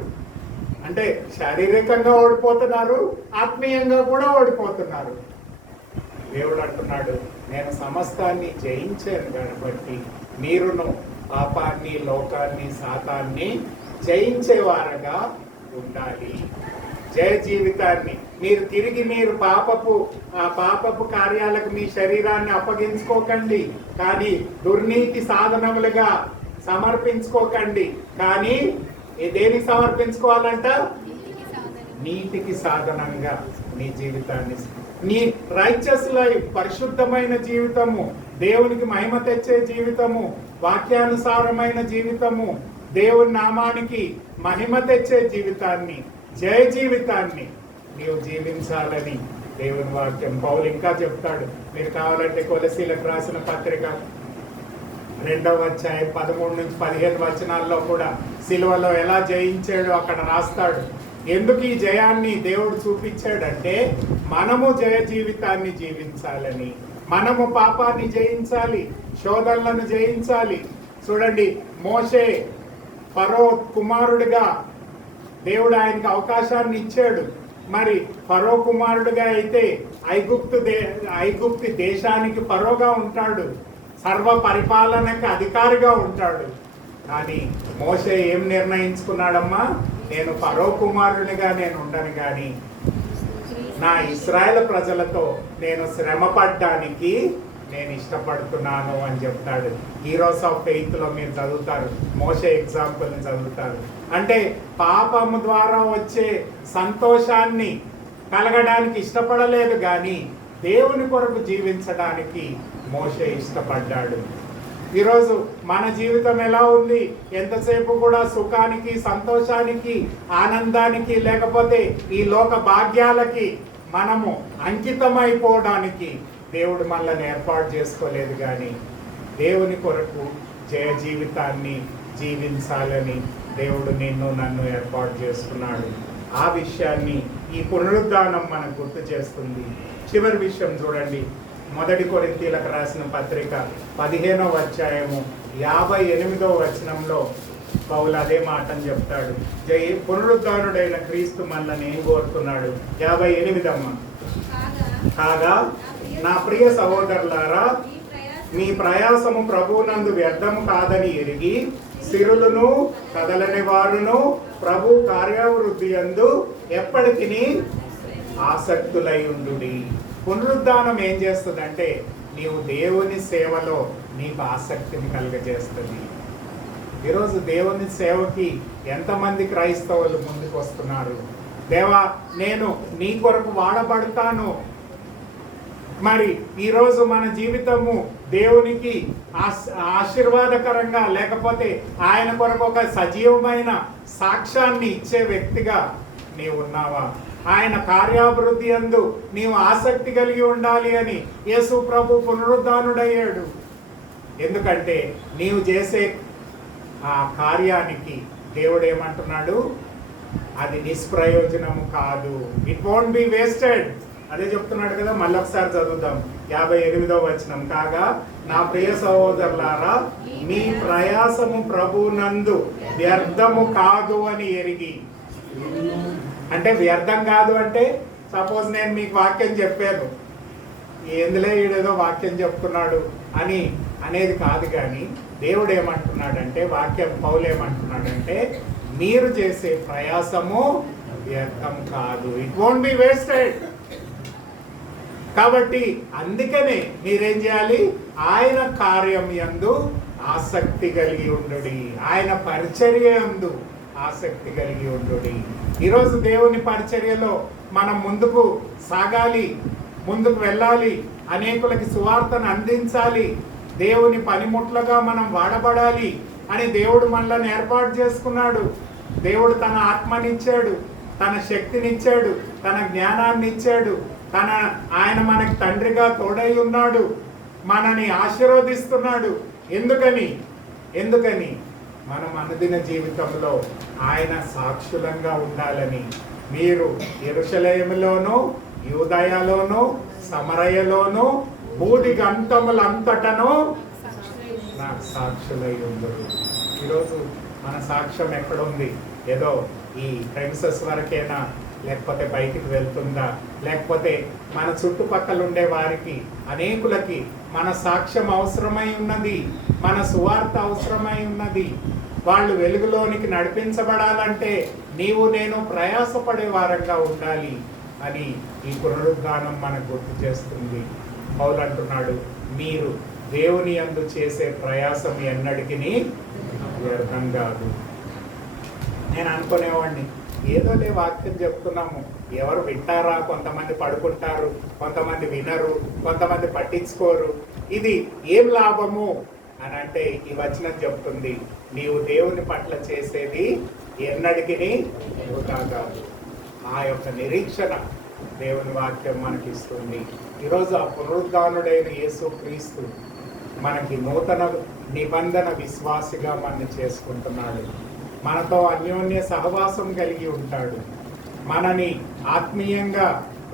అంటే శారీరకంగా ఓడిపోతున్నారు, ఆత్మీయంగా కూడా ఓడిపోతున్నారు. దేవుడు అంటున్నాడు, నేను సమస్తాన్ని జయించాను కాబట్టి మీరును పాపాన్ని, లోకాన్ని, శాతాన్ని జయించేవారుగా ఉండాలి. జయ జీవితాన్ని మీరు పాపపు కార్యాలకు మీ శరీరాన్ని అప్పగించుకోకండి, కానీ దుర్నీతి సాధనములుగా సమర్పించుకోకండి. కానీ దేనికి సమర్పించుకోవాలంట? నీతికి సాధనంగా నీ జీవితాన్ని, నీ రైచస్ లైఫ్, పరిశుద్ధమైన జీవితము, దేవునికి మహిమ తెచ్చే జీవితము, వాక్యానుసారమైన జీవితము, దేవుని నామానికి మహిమ తెచ్చే జీవితాన్ని, జయ జీవితాన్ని నీవు జీవించాలని దేవుని వాక్యం. పౌలు ఇంకా చెప్తాడు. మీరు కావాలంటే కొలసీలకు రాసిన పత్రిక 2వ అధ్యాయం 13 నుంచి 15 వచనాల్లో కూడా సిలువలో ఎలా జయించాడో అక్కడ రాస్తాడు. ఎందుకు ఈ జయాన్ని దేవుడు చూపించాడంటే మనము జయ జీవితాన్ని జీవించాలని, మనము పాపాన్ని జయించాలి, శోధనలను జయించాలి. చూడండి, మోషే ఫరో కుమారుడిగా దేవుడు ఆయనకు అవకాశాన్ని ఇచ్చాడు. మరి ఫరో కుమారుడిగా అయితే ఐగుప్తు దేశానికి ఫరోగా ఉంటాడు, సర్వ పరిపాలనకి అధికారిగా ఉంటాడు. కానీ మోషే ఏం నిర్ణయించుకున్నాడమ్మా? నేను ఫరో కుమారునిగా నేను ఉండను, కానీ నా ఇశ్రాయేల్ ప్రజలతో నేను శ్రమ పడ్డానికి నేను ఇష్టపడుతున్నాను అని చెప్తాడు. హీరోస్ ఆఫ్ ఫెయిత్ లో మీరు చదువుతారు, మోషే ఎగ్జాంపుల్ని చదువుతారు. అంటే పాపము ద్వారా వచ్చే సంతోషాన్ని కలగడానికి ఇష్టపడలేదు, కానీ దేవుని కొరకు జీవించడానికి మోషే ఇష్టపడ్డాడు. ఈరోజు మన జీవితం ఎలా ఉంది? ఎంతసేపు కూడా సుఖానికి, సంతోషానికి, ఆనందానికి, లేకపోతే ఈ లోక భాగ్యాలకి మనము అంకితమైపోవడానికి దేవుడు మనల్ని ఏర్పాటు చేసుకోలేదు, కానీ దేవుని కొరకు జయ జీవితాన్ని జీవించాలని దేవుడు నిన్ను నన్ను ఏర్పాటు చేసుకున్నాడు. ఆ విషయాన్ని ఈ పునరుద్ధానం మనకు గుర్తు చేస్తుంది. చివరి విషయం చూడండి, 1 కొరింథీయులకు రాసిన పత్రిక 15వ అధ్యాయము 58వ వచనంలో పౌలు అదే మాటని చెప్తాడు. పునరుద్ధానుడైన క్రీస్తు మనల్ని ఏం కోరుతున్నాడు? 58 కాగా నా ప్రియ సహోదరులారా, మీ ప్రయాసము ప్రభువునందు వ్యర్థము కాదని ఎరిగి సిరులను కదలని వారును ప్రభు కార్యావృద్ధి యందు ఎప్పటికీ ఆసక్తులై ఉండుడి. పునరుద్ధానం ఏం చేస్తుందంటే నీవు దేవుని సేవలో నీకు ఆసక్తిని కలుగజేస్తుంది. ఈరోజు దేవుని సేవకి ఎంతమంది క్రైస్తవులు ముందుకు వస్తున్నారు? దేవా, నేను నీ కొరకు వాడబడతాను. మరి ఈరోజు మన జీవితము దేవునికి ఆశీర్వాదకరంగా, లేకపోతే ఆయన కొరకు ఒక సజీవమైన సాక్ష్యాన్ని ఇచ్చే వ్యక్తిగా నీవు ఉన్నావా? ఆయన కార్యాభివృద్ధి యందు నీవు ఆసక్తి కలిగి ఉండాలి అని యేసు ప్రభు పునరుద్ధానుడయ్యాడు. ఎందుకంటే నీవు చేసే ఆ కార్యానికి దేవుడు ఏమంటున్నాడు? అది నిష్ప్రయోజనము కాదు. It won't be wasted. అదే చెప్తున్నాడు కదా, మళ్ళీ ఒకసారి చదువుదాం. 58వ వచనం, కాగా నా ప్రియ సహోదరులారా, మీ ప్రయాసము ప్రభునందు వ్యర్థము కాదు అని ఎరిగి. అంటే వ్యర్థం కాదు అంటే, సపోజ్ నేను మీకు వాక్యం చెప్పాను, ఎందులో ఈడేదో వాక్యం చెప్తున్నాడు అని అనేది కాదు. కానీ దేవుడు ఏమంటున్నాడంటే, వాక్యం పౌలు ఏమంటున్నాడంటే, మీరు చేసే ప్రయాసము వ్యర్థం కాదు, ఇట్ వోంట్ బి వేస్టెడ్. కాబట్టి అందుకనే మీరేం చేయాలి, ఆయన కార్యం యందు ఆసక్తి కలిగి ఉండుడి, ఆయన పరిచర్య యందు ఆసక్తి కలిగి ఉండుడి. ఈరోజు దేవుని పరిచర్యలో మనం ముందుకు సాగాలి, ముందుకు వెళ్ళాలి, అనేకులకి సువార్తను అందించాలి, దేవుని పనిముట్లుగా మనం వాడబడాలి అని దేవుడు మనల్ని ఏర్పాటు చేసుకున్నాడు. దేవుడు తన ఆత్మనిచ్చాడు, తన శక్తినిచ్చాడు, తన జ్ఞానాన్ని ఇచ్చాడు, ఆయన మనకి తండ్రిగా తోడై ఉన్నాడు, మనని ఆశీర్వదిస్తున్నాడు. ఎందుకని మనం అనుదిన జీవితంలో ఆయన సాక్షులంగా ఉండాలని. మీరు యెరూషలేములోను, యూదయలోను, సమరయలోను, భూదిగంతములంతటను నాకు సాక్షులై ఉందరు. ఈరోజు మన సాక్ష్యం ఎక్కడుంది? ఏదో ఈ ప్రెమిసెస్ వరకేనా, లేకపోతే బయటికి వెళ్తుందా, లేకపోతే మన చుట్టుపక్కల ఉండే వారికి అనేకులకి మన సాక్ష్యం అవసరమై ఉన్నది, మన సువార్త అవసరమై ఉన్నది. వాళ్ళు వెలుగులోనికి నడిపించబడాలంటే నీవు నేను ప్రయాసపడే వారంగా ఉండాలి అని ఈ పునరుద్ధానం మనకు గుర్తు చేస్తుంది. పౌలు అంటున్నాడు, మీరు దేవుని యందు చేసే ప్రయాసం ఎన్నటికి వ్యర్థం కాదు. నేను అనుకునేవాడిని, ఏదోలే వాక్యం చెప్తున్నాము, ఎవరు వింటారా, కొంతమంది పడుకుంటారు, కొంతమంది వినరు, కొంతమంది పట్టించుకోరు, ఇది ఏం లాభము అని అంటే, ఈ వచనం చెప్తుంది, నీవు దేవుని పట్ల చేసేది ఎన్నటికి వృధా కాదు. ఆ యొక్క నిరీక్షణ దేవుని వాక్యం మనకి ఇస్తుంది. ఈరోజు ఆ పునరుద్ధానుడైన యేసు క్రీస్తు మనకి నూతన నిబంధన విశ్వాసిగా మనని చేసుకుంటున్నాడు. మనతో అన్యోన్య సహవాసం కలిగి ఉంటాడు. మనని ఆత్మీయంగా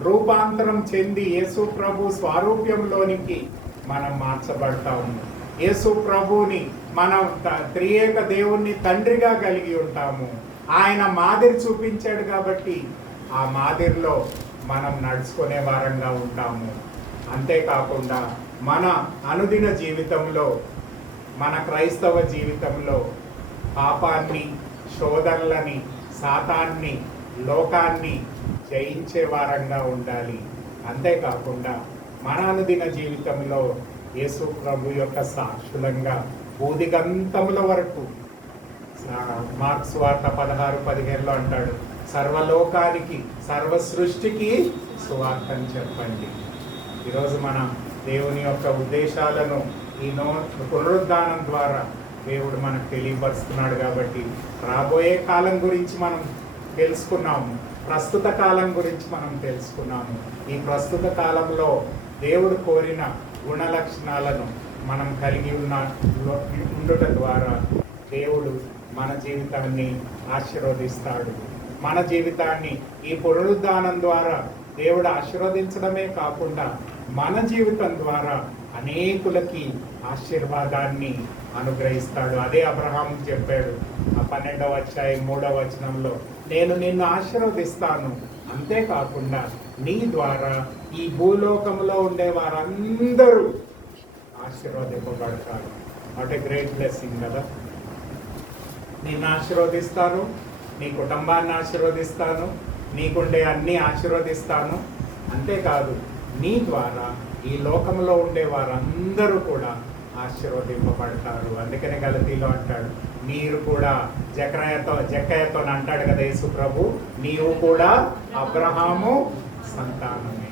రూపాంతరం చెంది యేసు ప్రభు స్వారూప్యంలోనికి మనం మార్చబడతాము. యేసు ప్రభుని మనం త్రియేక దేవుణ్ణి తండ్రిగా కలిగి ఉంటాము. ఆయన మాదిరి చూపించాడు కాబట్టి ఆ మాదిరిలో మనం నడుచుకునే వారంగా ఉంటాము. అంతేకాకుండా మన అనుదిన జీవితంలో, మన క్రైస్తవ జీవితంలో పాపాన్ని, శోధనలని, సాతాన్ని, లోకాన్ని జయించే వారంగా ఉండాలి. అంతేకాకుండా మన అనుదిన జీవితంలో యేసు ప్రభు యొక్క సాక్షులంగా భూదిగంతముల వరకు, మార్క్స్ వార్త 16:15 అంటాడు, సర్వలోకానికి, సర్వ సృష్టికి సువార్తను చెప్పండి. ఈరోజు మన దేవుని యొక్క ఉద్దేశాలను ఈ పునరుద్ధానం ద్వారా దేవుడు మనకు తెలియపరుస్తున్నాడు. కాబట్టి రాబోయే కాలం గురించి మనం తెలుసుకున్నాము, ప్రస్తుత కాలం గురించి మనం తెలుసుకున్నాము. ఈ ప్రస్తుత కాలంలో దేవుడు కోరిన గుణ లక్షణాలను మనం కలిగి ఉండుట ద్వారా దేవుడు మన జీవితాన్ని ఆశీర్వదిస్తాడు. మన జీవితాన్ని ఈ పునరుద్ధానం ద్వారా దేవుడు ఆశీర్వదించడమే కాకుండా మన జీవితం ద్వారా అనేకులకి ఆశీర్వాదాన్ని అనుగ్రహిస్తాడు. అదే అబ్రహాం చెప్పాడు, 12వ అధ్యాయం 3వ వచనంలో, నేను నిన్ను ఆశీర్వదిస్తాను, అంతేకాకుండా నీ ద్వారా ఈ భూలోకంలో ఉండే వారందరూ ఆశీర్వదింపబడతారు. వాట్ ఏ గ్రేట్ బ్లెస్సింగ్ కదా. నిన్ను ఆశీర్వదిస్తాను, నీ కుటుంబాన్ని ఆశీర్వదిస్తాను, నీకుండే అన్నీ ఆశీర్వదిస్తాను. అంతేకాదు, నీ ద్వారా ఈ లోకంలో ఉండే వారందరూ కూడా ఆశీర్వదింపబడతారు. అందుకనే గలతీలో అంటాడు, మీరు కూడా జక్కయ్యతో అంటాడు కదా యేసు ప్రభు, నీవు కూడా అబ్రహాము సంతానమే.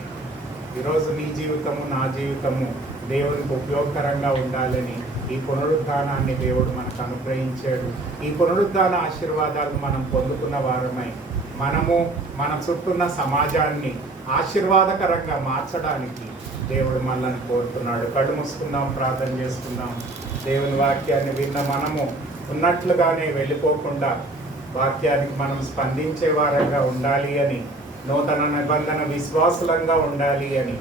ఈరోజు నీ జీవితము, నా జీవితము దేవునికి ఉపయోగకరంగా ఉండాలని ఈ పునరుద్ధానాన్ని దేవుడు మనకు అనుగ్రహించాడు. ఈ పునరుద్ధాన ఆశీర్వాదాలను మనం పొందుకున్న వారమై మనము మన చుట్టూన్న సమాజాన్ని ఆశీర్వాదకరంగా మార్చడానికి దేవుడు మనల్ని కోరుతున్నాడు. కళ్ళు మూసుకుందాం, ప్రార్థన చేసుకుందాం. దేవుని వాక్యాన్ని విన్న మనము ఉన్నట్లుగానే వెళ్ళిపోకుండా వాక్యానికి మనం స్పందించే వారంగా ఉండాలి అని నూతన నిబంధన విశ్వాసులంగా ఉండాలి అని,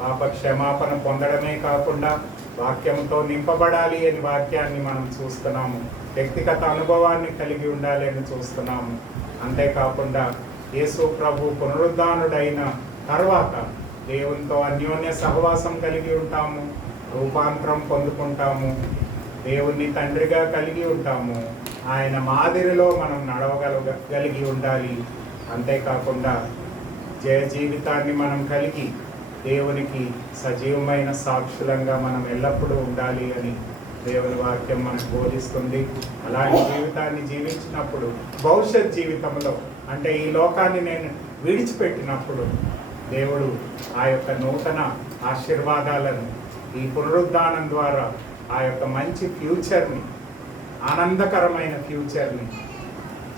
పాప క్షమాపణ పొందడమే కాకుండా వాక్యంతో నింపబడాలి అని వాక్యాన్ని మనం చూస్తున్నాము. వ్యక్తిగత అనుభవాన్ని కలిగి ఉండాలి అని చూస్తున్నాము. అంతేకాకుండా యేసు ప్రభు పునరుద్ధానుడైన తర్వాత దేవునితో అన్యోన్య సహవాసం కలిగి ఉంటాము, రూపాంతరం పొందుకుంటాము, దేవుణ్ణి తండ్రిగా కలిగి ఉంటాము. ఆయన మాదిరిలో మనం నడవగలిగి ఉండాలి. అంతేకాకుండా జయ జీవితాన్ని మనం కలిగి దేవునికి సజీవమైన సాక్షులంగా మనం ఎల్లప్పుడూ ఉండాలి అని దేవుని వాక్యం మనకు బోధిస్తుంది. అలాంటి జీవితాన్ని జీవించినప్పుడు భవిష్యత్ జీవితంలో, అంటే ఈ లోకాన్ని నేను విడిచిపెట్టినప్పుడు, దేవుడు ఆ యొక్క నూతన ఆశీర్వాదాలను ఈ పునరుద్ధానం ద్వారా ఆ యొక్క మంచి ఫ్యూచర్ని, ఆనందకరమైన ఫ్యూచర్ని,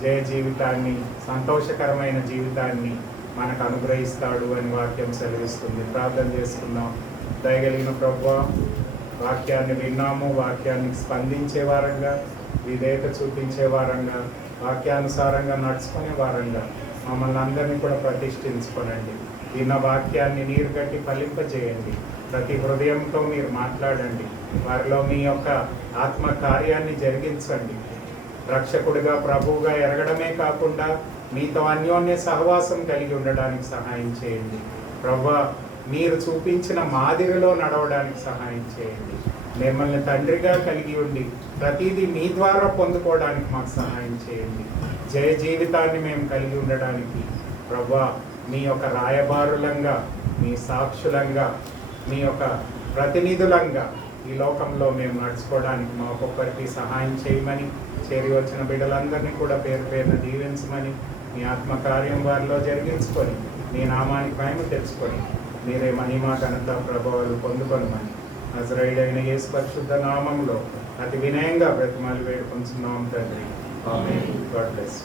జయ జీవితాన్ని, సంతోషకరమైన జీవితాన్ని మనకు అనుగ్రహిస్తాడు అని వాక్యం సెలవిస్తుంది. ప్రార్థన చేసుకుందాం. దయగలిగిన ప్రభువా, వాక్యాన్ని విన్నాము, వాక్యాన్ని స్పందించే వారంగా, విధేయత చూపించే వారంగా, వాక్యానుసారంగా నడుచుకునే వారంగా మమ్మల్ని అందరినీ కూడా ప్రతిష్ఠించుకోనండి. విన్న వాక్యాన్ని నీరు కట్టి ఫలింపజేయండి. ప్రతి హృదయంతో మీరు మాట్లాడండి. వారిలో మీ యొక్క ఆత్మ కార్యాన్ని జరిగించండి. రక్షకుడిగా, ప్రభువుగా ఎరగడమే కాకుండా మీతో అన్యోన్య సహవాసం కలిగి ఉండడానికి సహాయం చేయండి. ప్రభువా, మీరు చూపించిన మాదిరిలో నడవడానికి సహాయం చేయండి. మిమ్మల్ని తండ్రిగా కలిగి ఉండి ప్రతిదీ మీ ద్వారా పొందుకోవడానికి మాకు సహాయం చేయండి. జయ జీవితాన్ని మేము కలిగి ఉండడానికి ప్రభువా, మీ యొక్క రాయబారులంగా, మీ సాక్షులంగా, మీ యొక్క ప్రతినిధులంగా ఈ లోకంలో మేము నడుచుకోవడానికి మా ఒక్కొక్కరికి సహాయం చేయమని, చేరి వచ్చిన బిడ్డలందరినీ కూడా పేరు పేరున దీవించమని, మీ ఆత్మకార్యం వారిలో జరిగించుకొని మీ నామానికి మహిమ తెచ్చుకొని మీరే మహిమ, ఘనత, ప్రభావాలు పొందుకొనమని నజరేయుడైన యేసు పరిశుద్ధ నామంలో అతి వినయంగా బ్రతిమాలి వేడుకొంచున్నాం తండ్రి. ఆమేన్. God bless.